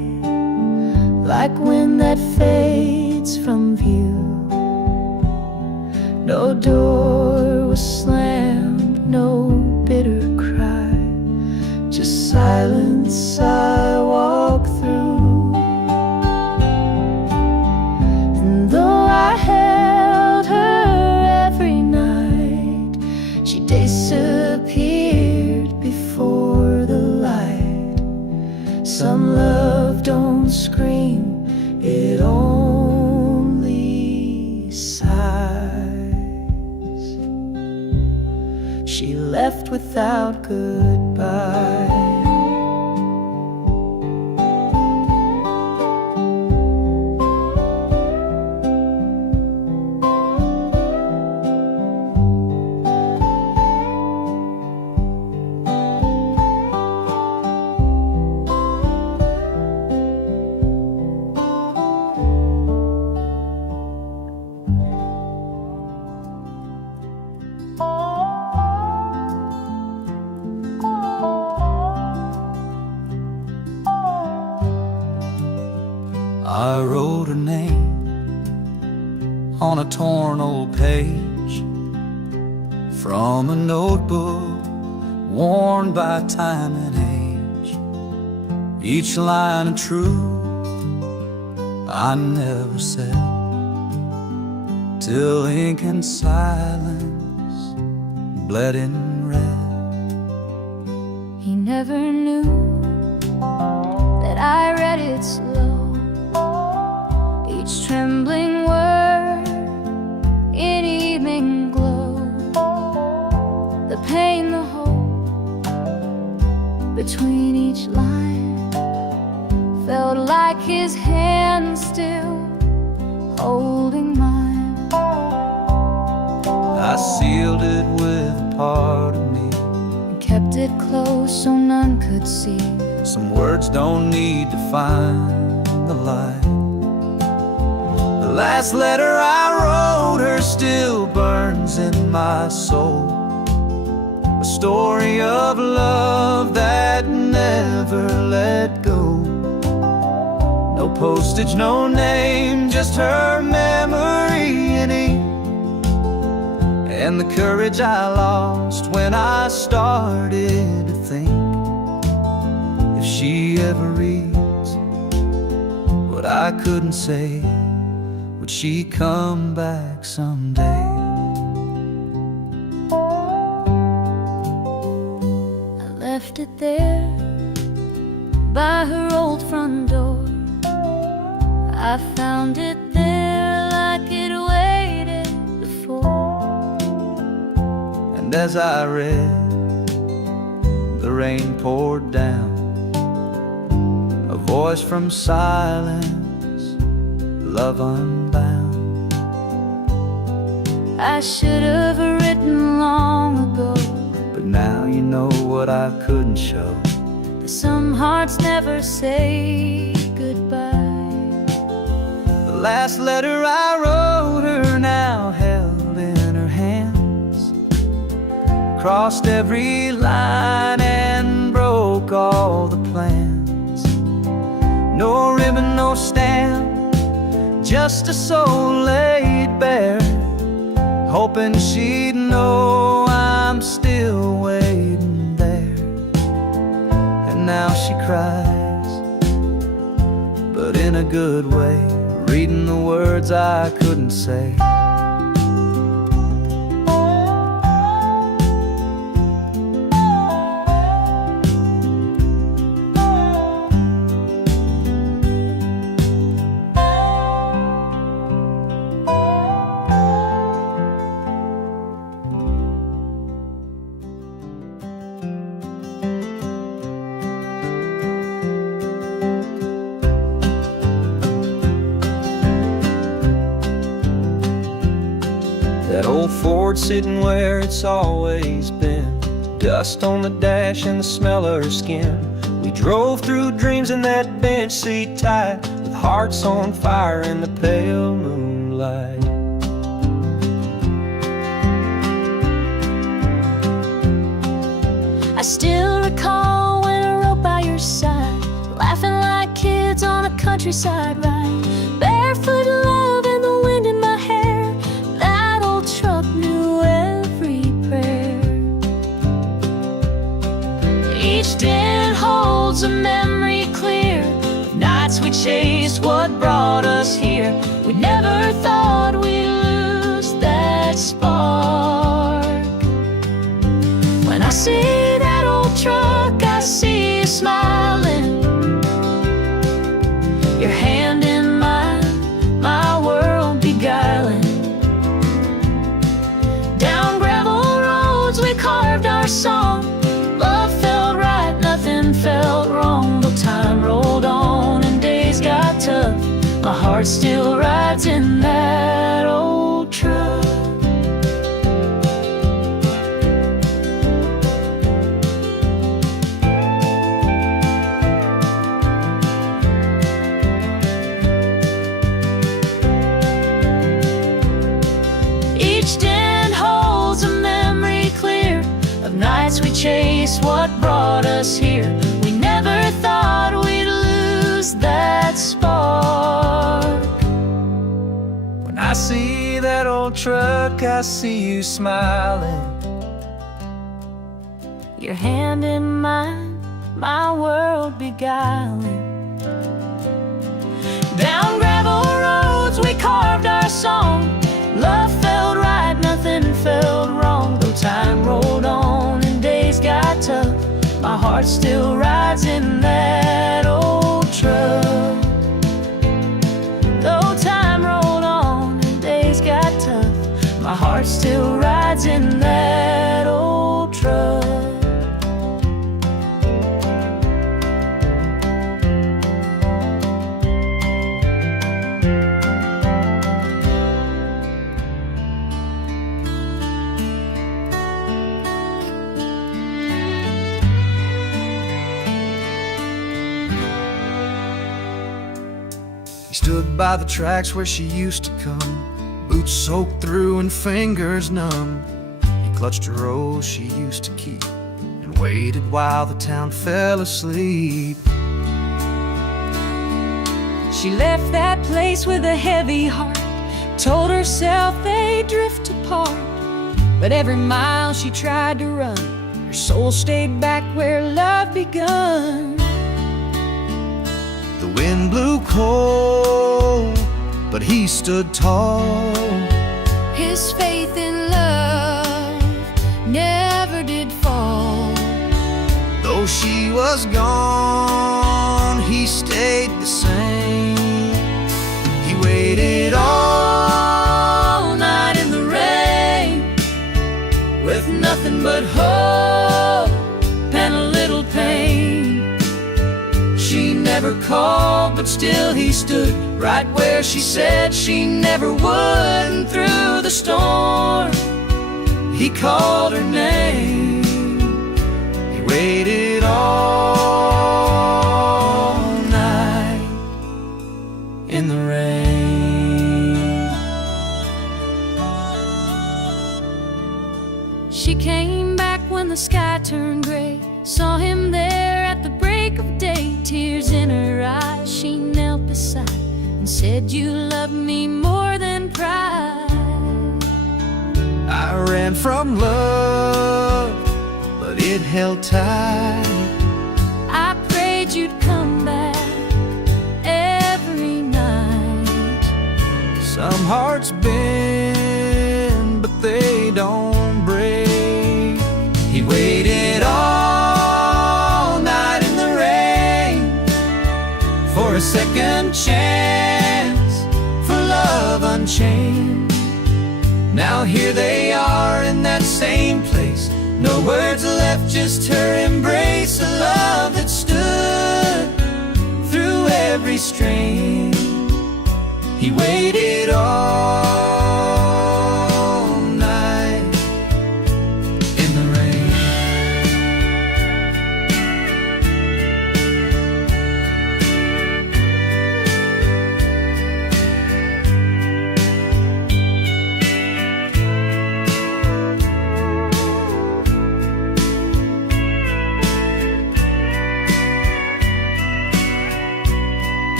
like wind that fades from view. No door was slammed, no bitter cry, just silence I walk through. And though I held her every night, she disappeared before the light. Some love don't scream, it only sighs. She left without goodbye. I wrote her name on a torn old page from a notebook worn by time and age. Each line of truth I never said, till ink and silence bled in red. He never knew that I read it slow, each trembling word in evening glow. The pain, the hope between each line felt like his hand still holding mine. I sealed it with a part of me, And kept it close so none could see. some words don't need to find the light. The last letter I wrote her still burns in my soul, a story of love that never let go. No postage, no name, just her memory in ink, and the courage I lost when I started to think, if she ever reads what I couldn't say, would she come back someday? I left it there by her old front door. I found it there like it waited before. And as I read, the rain poured down, a voice from silence, love unbound. I should have written long ago But now you know what I couldn't show. that some hearts never say goodbye. The last letter I wrote her now held in her hands, crossed every line and broke all the plans. No ribbon, no stamp, just a soul laid bare, hoping she'd know I'm still waiting there. And now she cries, but in a good way, reading the words I couldn't say. That old Ford sitting where it's always been, dust on the dash and the smell of her skin. We drove through dreams in that bench seat tight, with hearts on fire in the pale moonlight. I still recall when I rode by your side, laughing like kids woods on a countryside ride, barefoot love and the wind in my hair. That old truck knew every prayer. Each den holds a memory clear of nights we chased what brought us here. We never thought we'd lose that spark. When I see that old truck, I see you smiling, your hand in mine, my world beguiling. Down gravel roads we carved our song. Love felt right, nothing felt wrong. Though time rolled on and days got tough, my heart still rides in that old truck. Each den holds a memory clear of nights we chased what brought us here. We never thought we'd lose that spark. When I see that old truck, I see you smiling, Your hand in mine, my world beguiling. Down gravel roads we carved our song. Love felt right, nothing felt wrong. Though time rolled on and days got tough, my heart still rides in that old truck. Though time rolled on and days got tough, my heart still rides in that old truck. He stood by the tracks where she used to come, boots soaked through and fingers numb. He clutched a rose she used to keep and waited while the town fell asleep. She left that place with a heavy heart, told herself they'd drift apart. But every mile she tried to run, her soul stayed back where love begun. The wind blew cold, but he stood tall. His faith in love never did fall. Though she was gone, he stayed the same. He waited all night in the rain, With nothing but hope and a little pain. She never called, but still he stood right where she said she never would. And through the storm, he called her name. he waited all Night in the rain. She came back when the sky turned gray, saw him there at the break of day. Tears in her eyes, she knelt beside and said, "You love me more than pride." I ran from love, but it held tight. I prayed you'd come back every night. Some hearts bend, but they don't break. He waited all night in the rain for a second chance, for love unchained. Now here they are in that same place, no words left, just her embrace. A love that stood through every strain. He waited all night in the rain.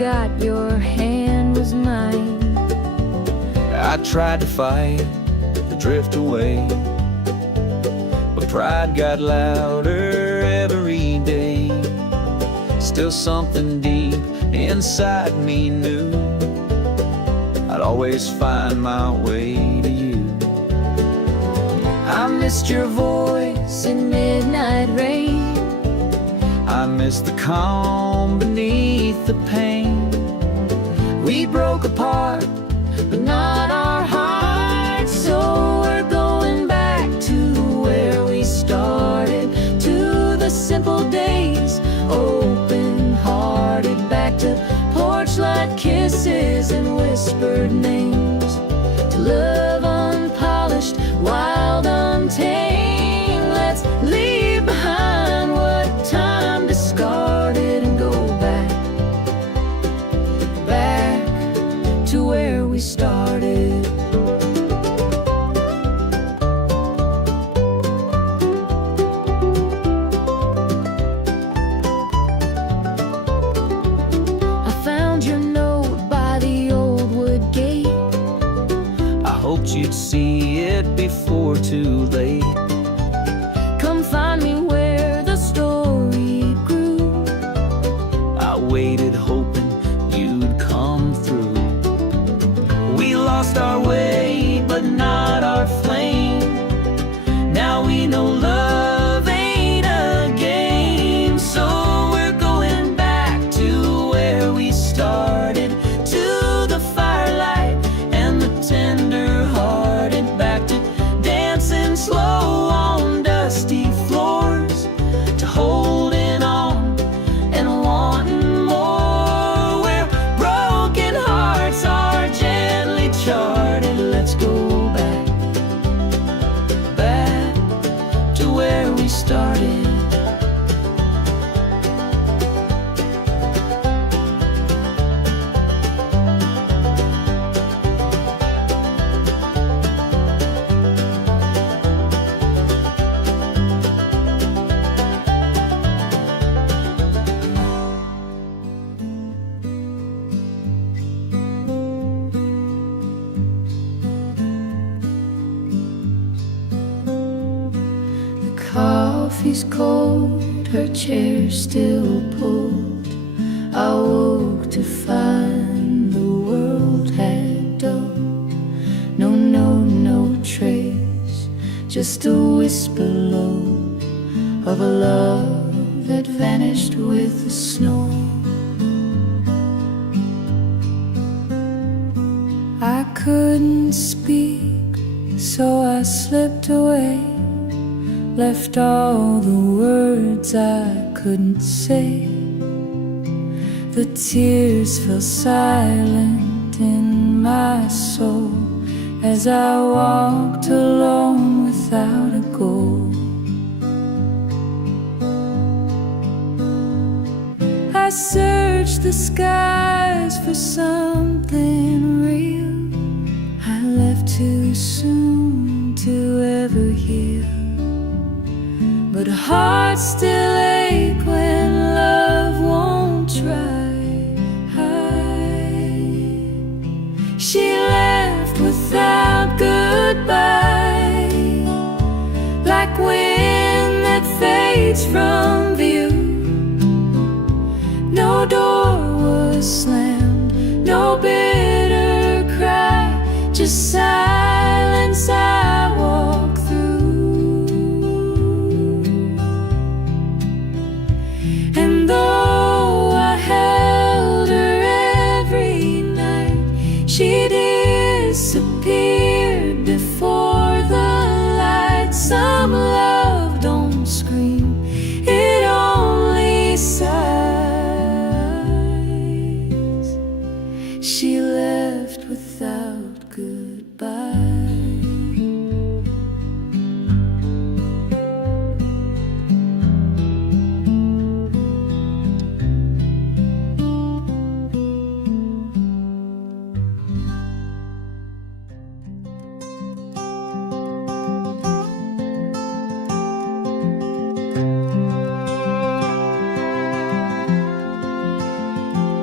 forgot your hand was mine. I tried to fight the drift away, but pride got louder every day. Still something deep inside me knew I'd always find my way to you. I missed your voice in midnight rain. I missed the calm beneath the pain. We broke apart, but not our hearts. So we're going back to where we started, to the simple days, open-hearted. Back to porch light kisses and whispered names, to love unpolished, wild, untamed. Let's leave behind what time discarded and go back, back to where we started. I found your note by the old wood gate. I hoped you'd see it before too late. Come find me where the story grew. I waited hoping you'd come through. We lost our way, but not our flame. Now we know love ain't a game. So we're going back to where we started, to the firelight and the tender-hearted. Back to dancing slow on dusty floors, to holding on and wanting more, where broken hearts are gently charted. Let's go back, back to where we started. Coffee's cold, her chair still pulled. I woke to find the world had dulled. No note, no trace, just a whisper low of a love that vanished with the snow. I couldn't speak, so I slipped away, left all the words I couldn't say. The tears fell silent in my soul as I walked alone without a goal. I searched the skies for something real. I left too soon to ever heal, but hearts still ache when love won't try. She left without goodbye, like wind that fades from view. No door was slammed, no bitter cry, just silence I walk through. And though I held her every night, she disappeared before the light. Some love don't scream, it only sighs. She left without goodbye.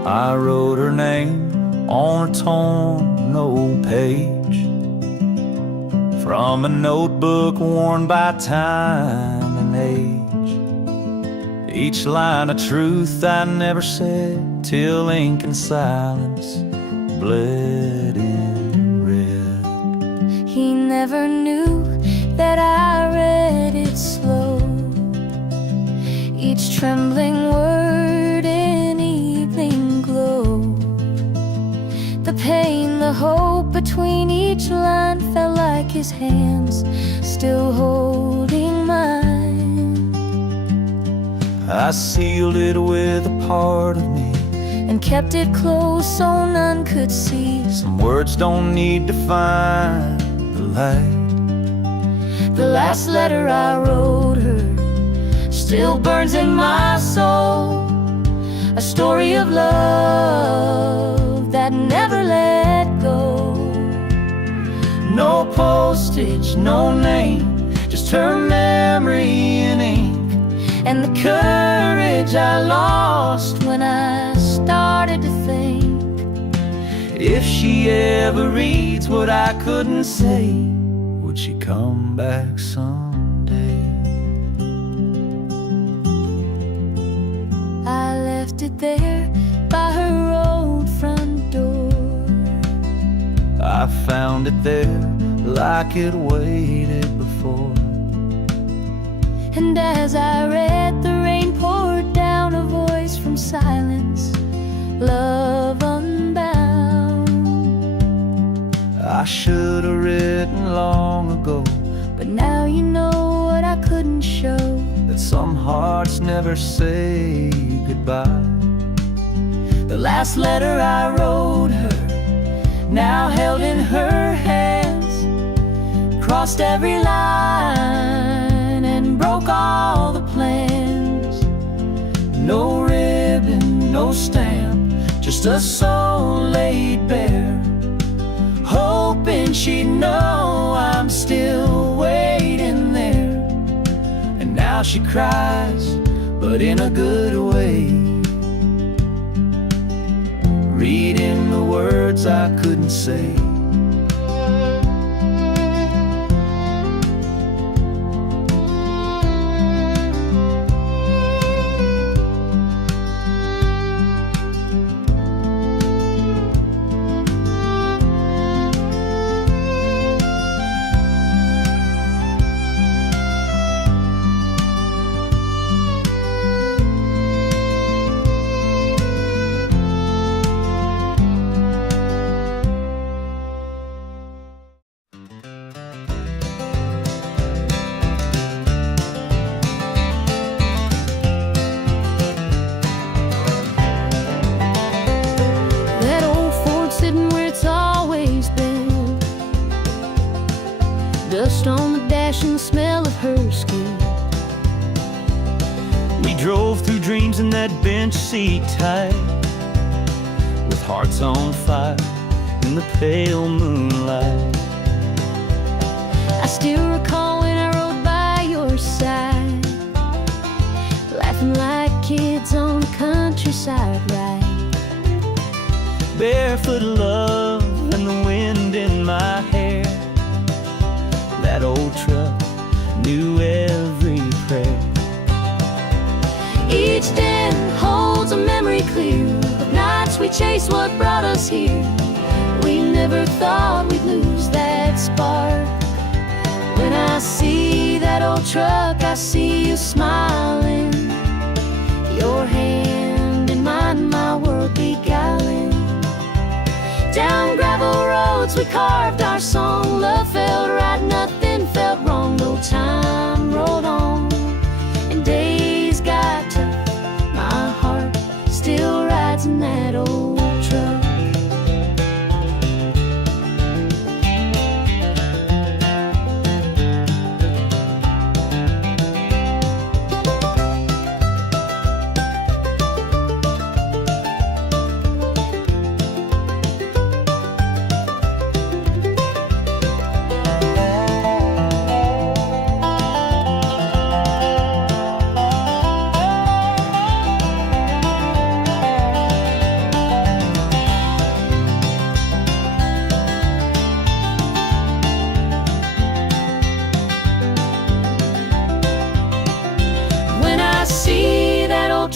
I wrote her name on a torn old page from a notebook worn by time and age. Each line a truth I never said till ink and silence bled in red. He never knew that I read it slow, each trembling word in evening glow. The pain, the hope between each line felt like his hands still holding mine. I sealed it with a part of me and kept it close so none could see. Some words don't need to find the light. The last letter I wrote her still burns in my soul, a story of love that never let go. No postage, no name, just her memory in ink, and the courage I lost when I started to think, if she ever reads what I couldn't say, would she come back someday? I left it there by her old front door. I found it there like it waited before. And as I read, the rain poured down, a voice from silence, love unbound. I should have written long ago, but now you know what I couldn't show, that some hearts never say goodbye. the last letter I wrote her, now held in her hands, crossed every line and broke all the plans. No ribbon, no stamp, just a soul laid bare, hoping she'd know I'm still waiting there. And now she cries, but in a good way, reading the words I couldn't say. Dust on the dash and the smell of her skin. We drove through dreams in that bench seat tight, with hearts on fire in the pale moonlight. I still recall when I rode by your side, laughing like kids on the countryside ride. Barefoot love and the wind in my hair. That old truck knew every prayer. Each den holds a memory clear of nights we chased what brought us here. We never thought we'd lose that spark. When I see that old truck, I see you smiling, your hand in mine, my world beguiling. Down gravel roads we carved our song. Love felt right, nothing felt wrong. No time rolled on and days got tough. My heart still rides in that old truck.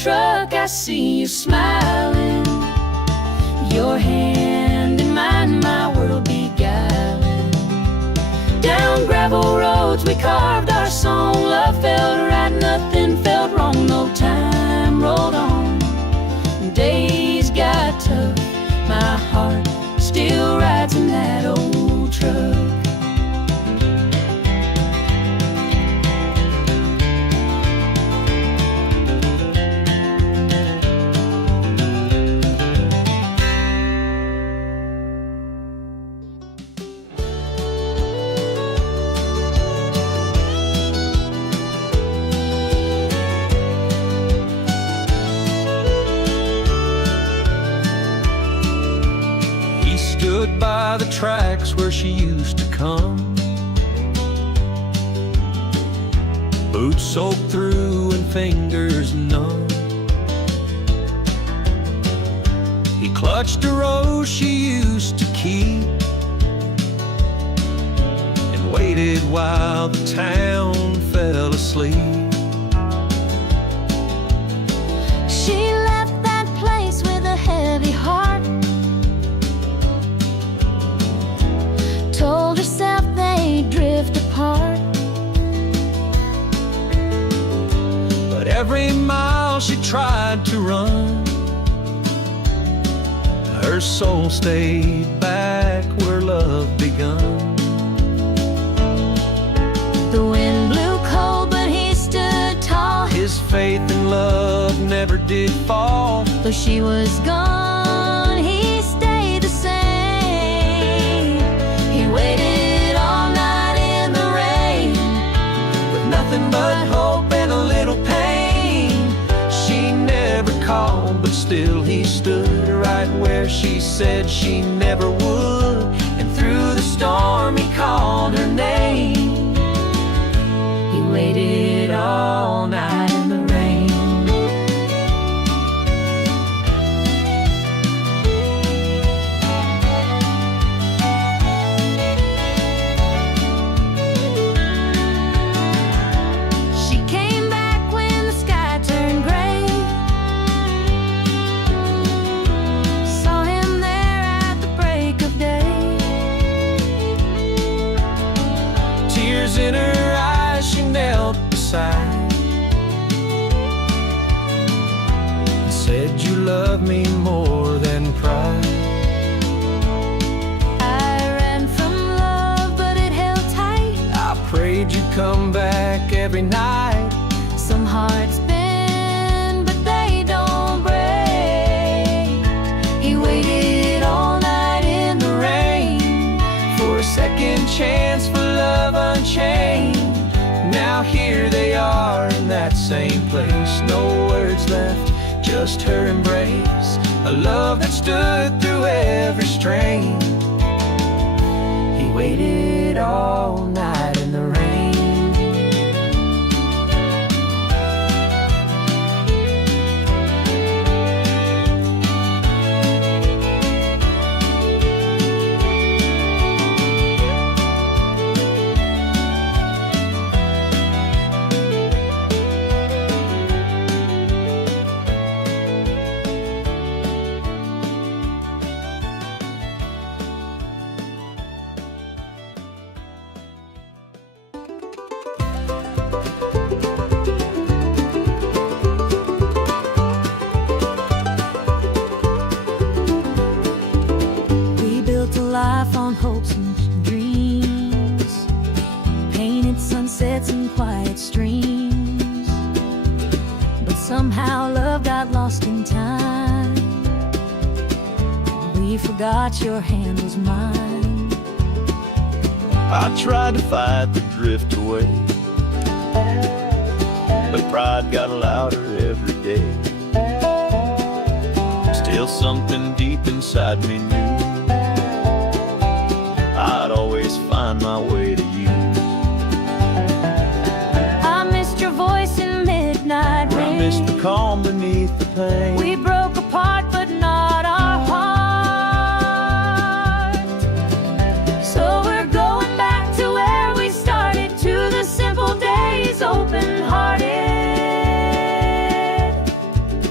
truck, I see you smiling, your hand in mine, my world beguiling. Down gravel roads we carved our song, love felt right, nothing felt wrong. No time rolled on, days got tough, my heart still rides in that old truck. Stood by the tracks where she used to come, boots soaked through and fingers numb. He clutched a rose she used to keep and waited while the town fell asleep. She left that place with a heavy heart, told herself they'd drift apart. But every mile she tried to run, her soul stayed back where love begun. The wind blew cold, but he stood tall. His faith in love never did fall. Though she was gone, he stayed the same. He waited all night in the rain, With nothing but hope and a little pain. She never called, but still he stood right where she said she never would. And through the storm he called her name. he waited all night in the rain. She came back when the sky turned gray, saw him there at the break of day. Tears in her eyes, she knelt beside and said, "You love me more than pride." I ran from love, but it held tight. I prayed you'd come back every night. Some hearts bend, but they don't break. He waited all night in the rain For a second chance for love unchained. Now here they are in that same place. No words left, just her embrace. A love that stood through every strain. He waited all night in the rain. We built a life on hopes and dreams, painted sunsets and quiet streams. But somehow love got lost in time. We forgot your hand was mine. I tried to fight the drift away, but pride got louder every day. Still something deep inside me knew I'd always find my way to you. I missed your voice in midnight I rain. missed the calm beneath the pain. We broke apart, but not our heart. So we're going back to where we started, to the simple days, open-hearted.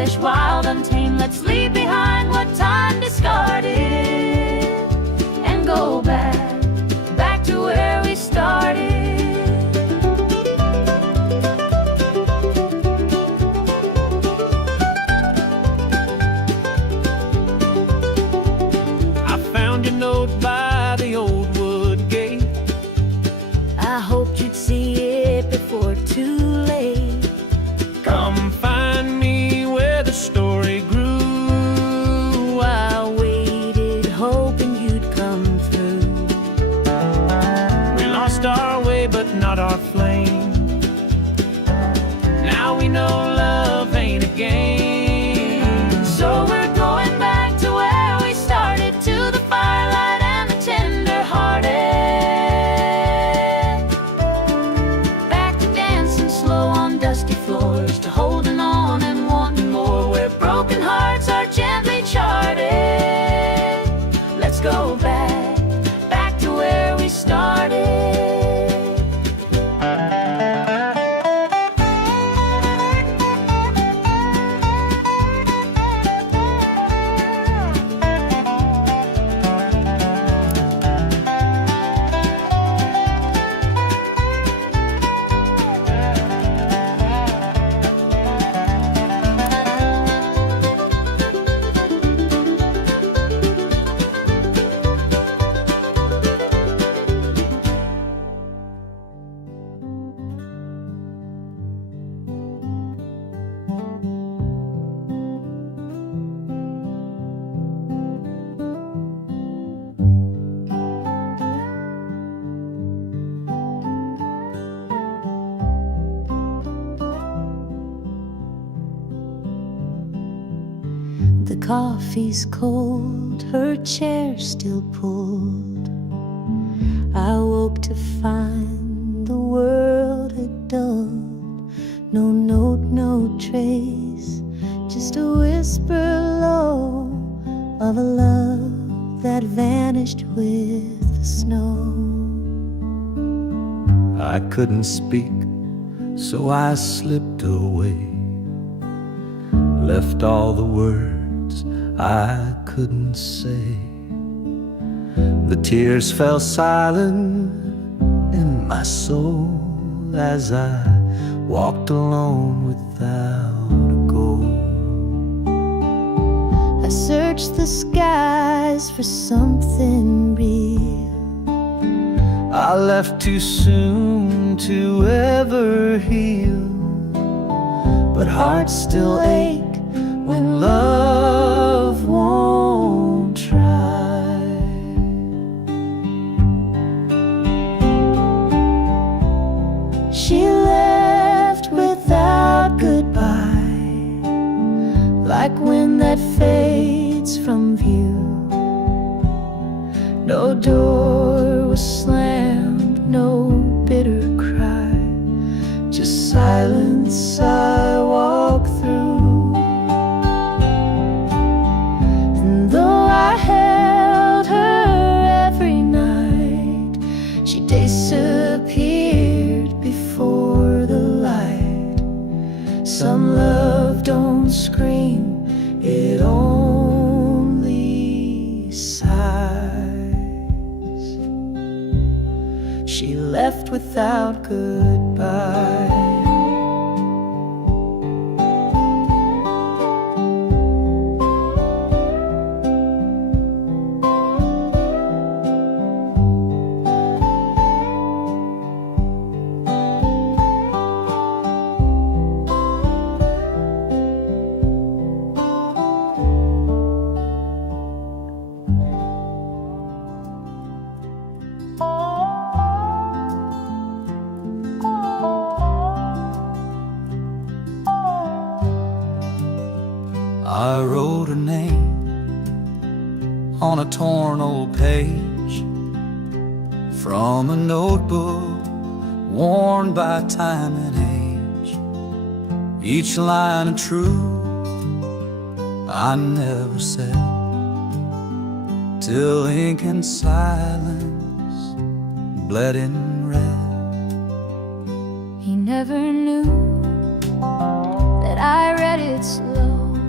flesh wild, untamed. Let's leave behind what time discarded and go back to where we started. I found your note by the old wood gate. I hoped you'd see it before too late. Come find me where the story grew. I waited, hoping you'd come through. We lost our way, but not our flame. Now we know love ain't a game. So we're going back to where we started, to the firelight and the tender-hearted. Back to dancing slow on dusty floors, to holding on and wanting more, where broken hearts are gently charted. Let's go back to where we started. The coffee's cold, her chair still pulled. I woke to find the world had dulled. No note, no trace, just a whisper low of a love that vanished with the snow. I couldn't speak, so I slipped away, left all the words I couldn't say. The tears fell silent in my soul as I walked alone without a goal. I searched the skies for something real. I left too soon to ever heal, but hearts still ache when love won't try. She left without goodbye, like wind that fades from view. No door was slammed, no bitter cry, just silence I walk through. And though I held her every night, she disappeared before the light. Some love don't scream, it only sighs. She left without goodbye. I wrote her name on a torn old page from a notebook worn by time and age. Each line of truth I never said, till ink and silence bled in red. He never knew that I read it slow,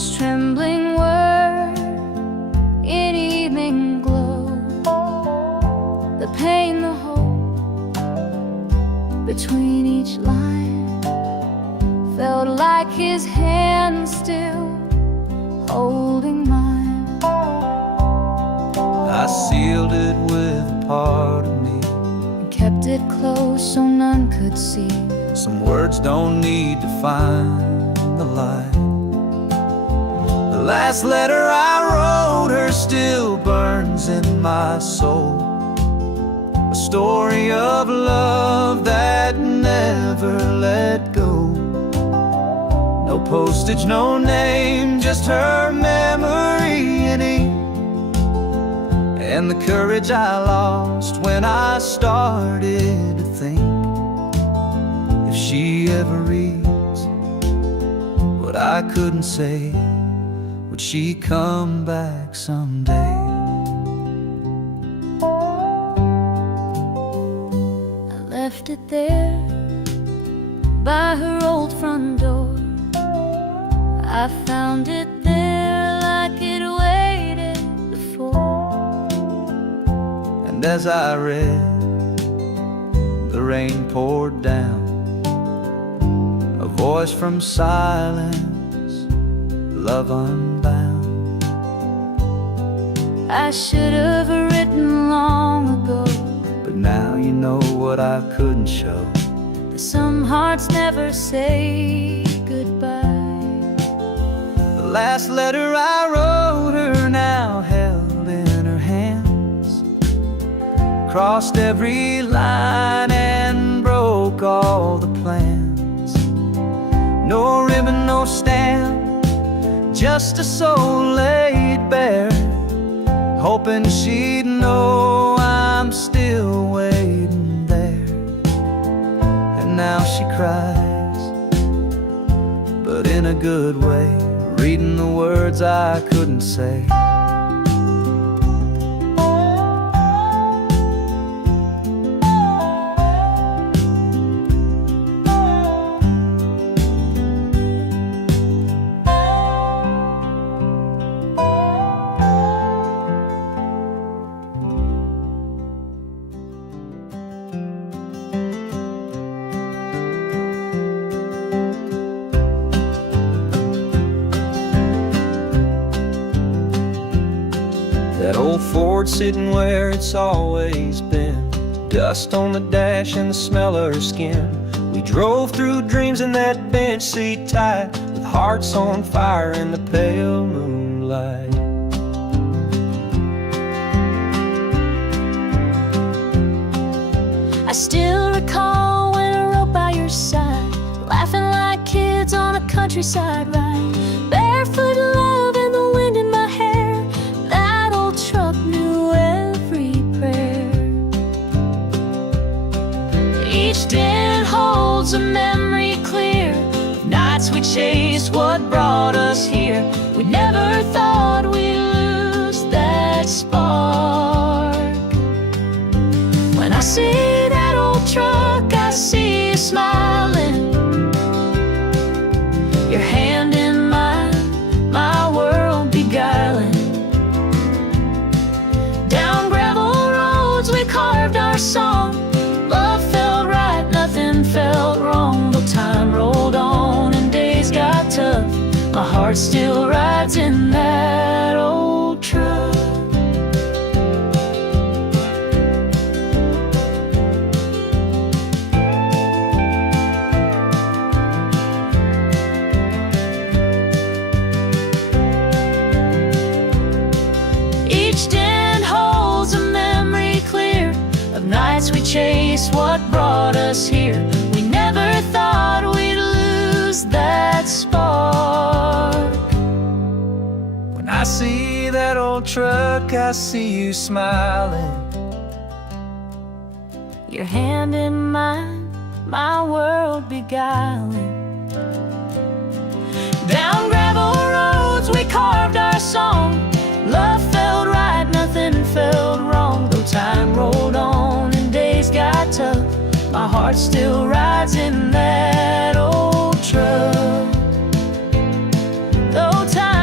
its trembling word in evening glow. The pain, the hope between each line felt like his hand still holding mine. I sealed it with a part of me, And kept it close so none could see. some words don't need to find the light. The last letter I wrote her still burns in my soul, a story of love that never let go. No postage, no name, just her memory in ink, and the courage I lost when I started to think, if she ever reads what I couldn't say, would she come back someday? I left it there by her old front door. I found it there like it waited before. And as I read, the rain poured down, a voice from silence, love unbound. I should have written long ago, But now you know what I couldn't show. that some hearts never say goodbye. The last letter I wrote her now held in her hands, crossed every line and broke all the plans. No ribbon, no stamp, just a soul laid bare, hoping she'd know I'm still waiting there. And now she cries, but in a good way, reading the words I couldn't say. That old Ford sitting where it's always been, dust on the dash and the smell of her skin. We drove through dreams in that bench seat tight, with hearts on fire in the pale moonlight. I still recall when I rode by your side, laughing like kids on a countryside ride, barefoot love and the wind in my hair. That old truck knew every prayer. Each dent holds a memory clear, nights we chased what brought us here. We never thought we'd lose that spark. When I see that old truck, I see you smiling, your hand in mine, my world beguiling. Down gravel roads we carved our song, love felt right, nothing felt wrong. Though time rolled on and days got tough, my heart still rides in that old truck. Each dent holds a memory clear of nights we chased what brought us here. We never thought we'd lose that spark. When I see that old truck, I see you smiling, Your hand in mine, my world beguiling. Down gravel roads we carved our song, love felt right, nothing felt wrong. Though time rolled on and days got tough, my heart still rides in that old truck. Though time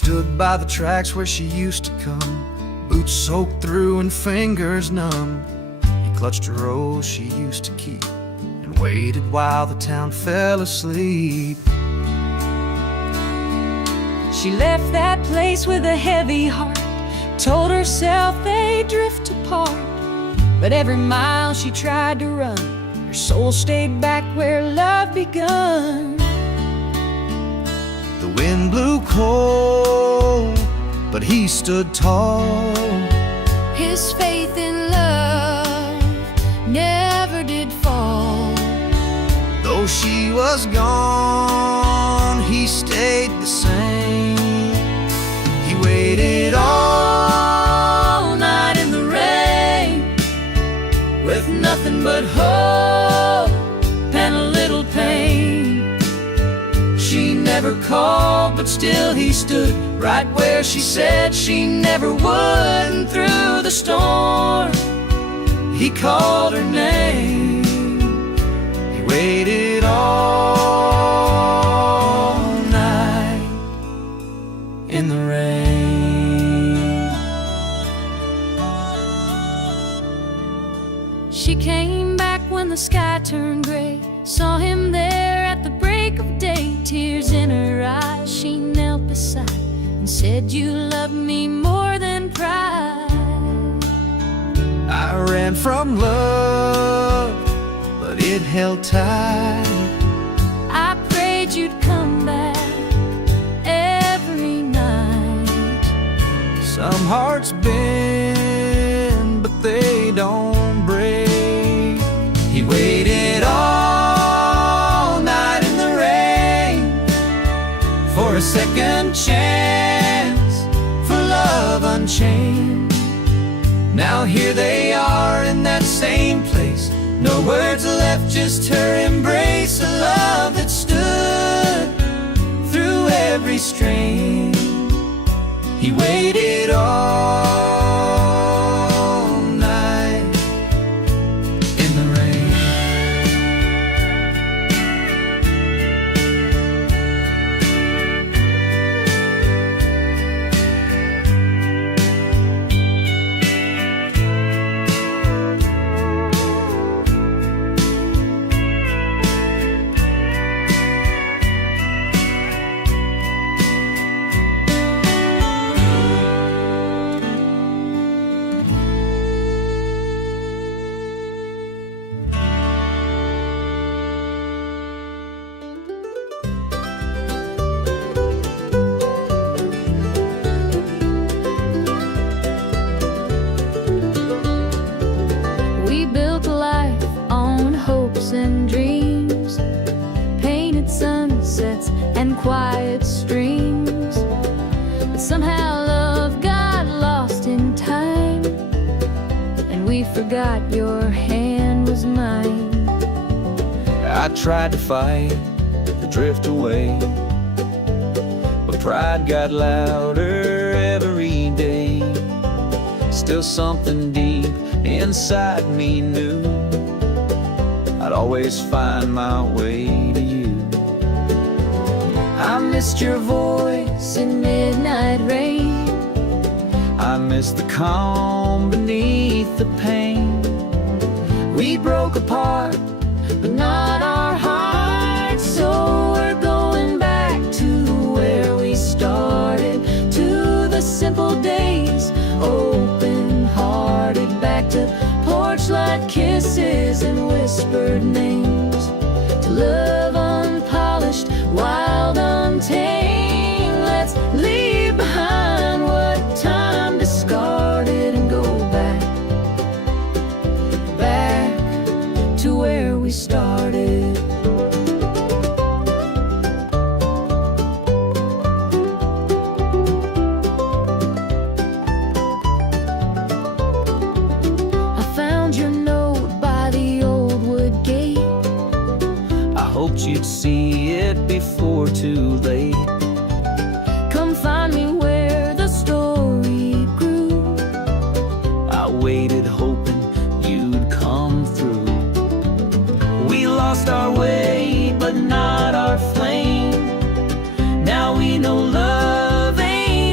stood by the tracks where she used to come, boots soaked through and fingers numb. He clutched a rose she used to keep and waited while the town fell asleep. She left that place with a heavy heart, told herself they'd drift apart. But every mile she tried to run, her soul stayed back where love begun. The wind blew cold, but he stood tall. His faith in love never did fall. Though she was gone, he stayed the same. He waited all night in the rain, With nothing but hope and a little pain. She never called, but still he stood right where she said she never would. And through the storm, he called her name. he waited all night In the rain. She came back when the sky turned gray, saw him there at the break of day. Tears in her eyes, she knelt beside and said, "You love me more than pride." I ran from love, but it held tight. I prayed you'd come back every night. Some hearts bend, but they don't break. He waited all night in the rain For a second chance, for love unchained. Now here they are in that same place. No words left, just her embrace. A love that stood through every strain. He waited all night in the rain. We built a life on hopes and dreams, painted sunsets and quiet streams. But somehow love got lost in time, and we forgot your hand was mine. I tried to fight, to drift away, but pride got louder every day. Still something deep inside me knew I'd always find my way to you. I missed your voice in midnight rain. I miss the calm beneath the pain. We broke apart, But not our hearts, so we're going back to where we started, to the simple days, open-hearted, back to porch light kisses and whispered names, to love unpolished, wild, untamed. Let's leave behind what time discarded and go back to where we started. I found your note by the old wood gate. I hoped you'd see it before too late. Come find me where the story grew. I waited hoping you'd come through. We lost our way, but not our flame. Now we know love ain't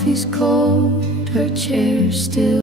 coffee's cold, her chair still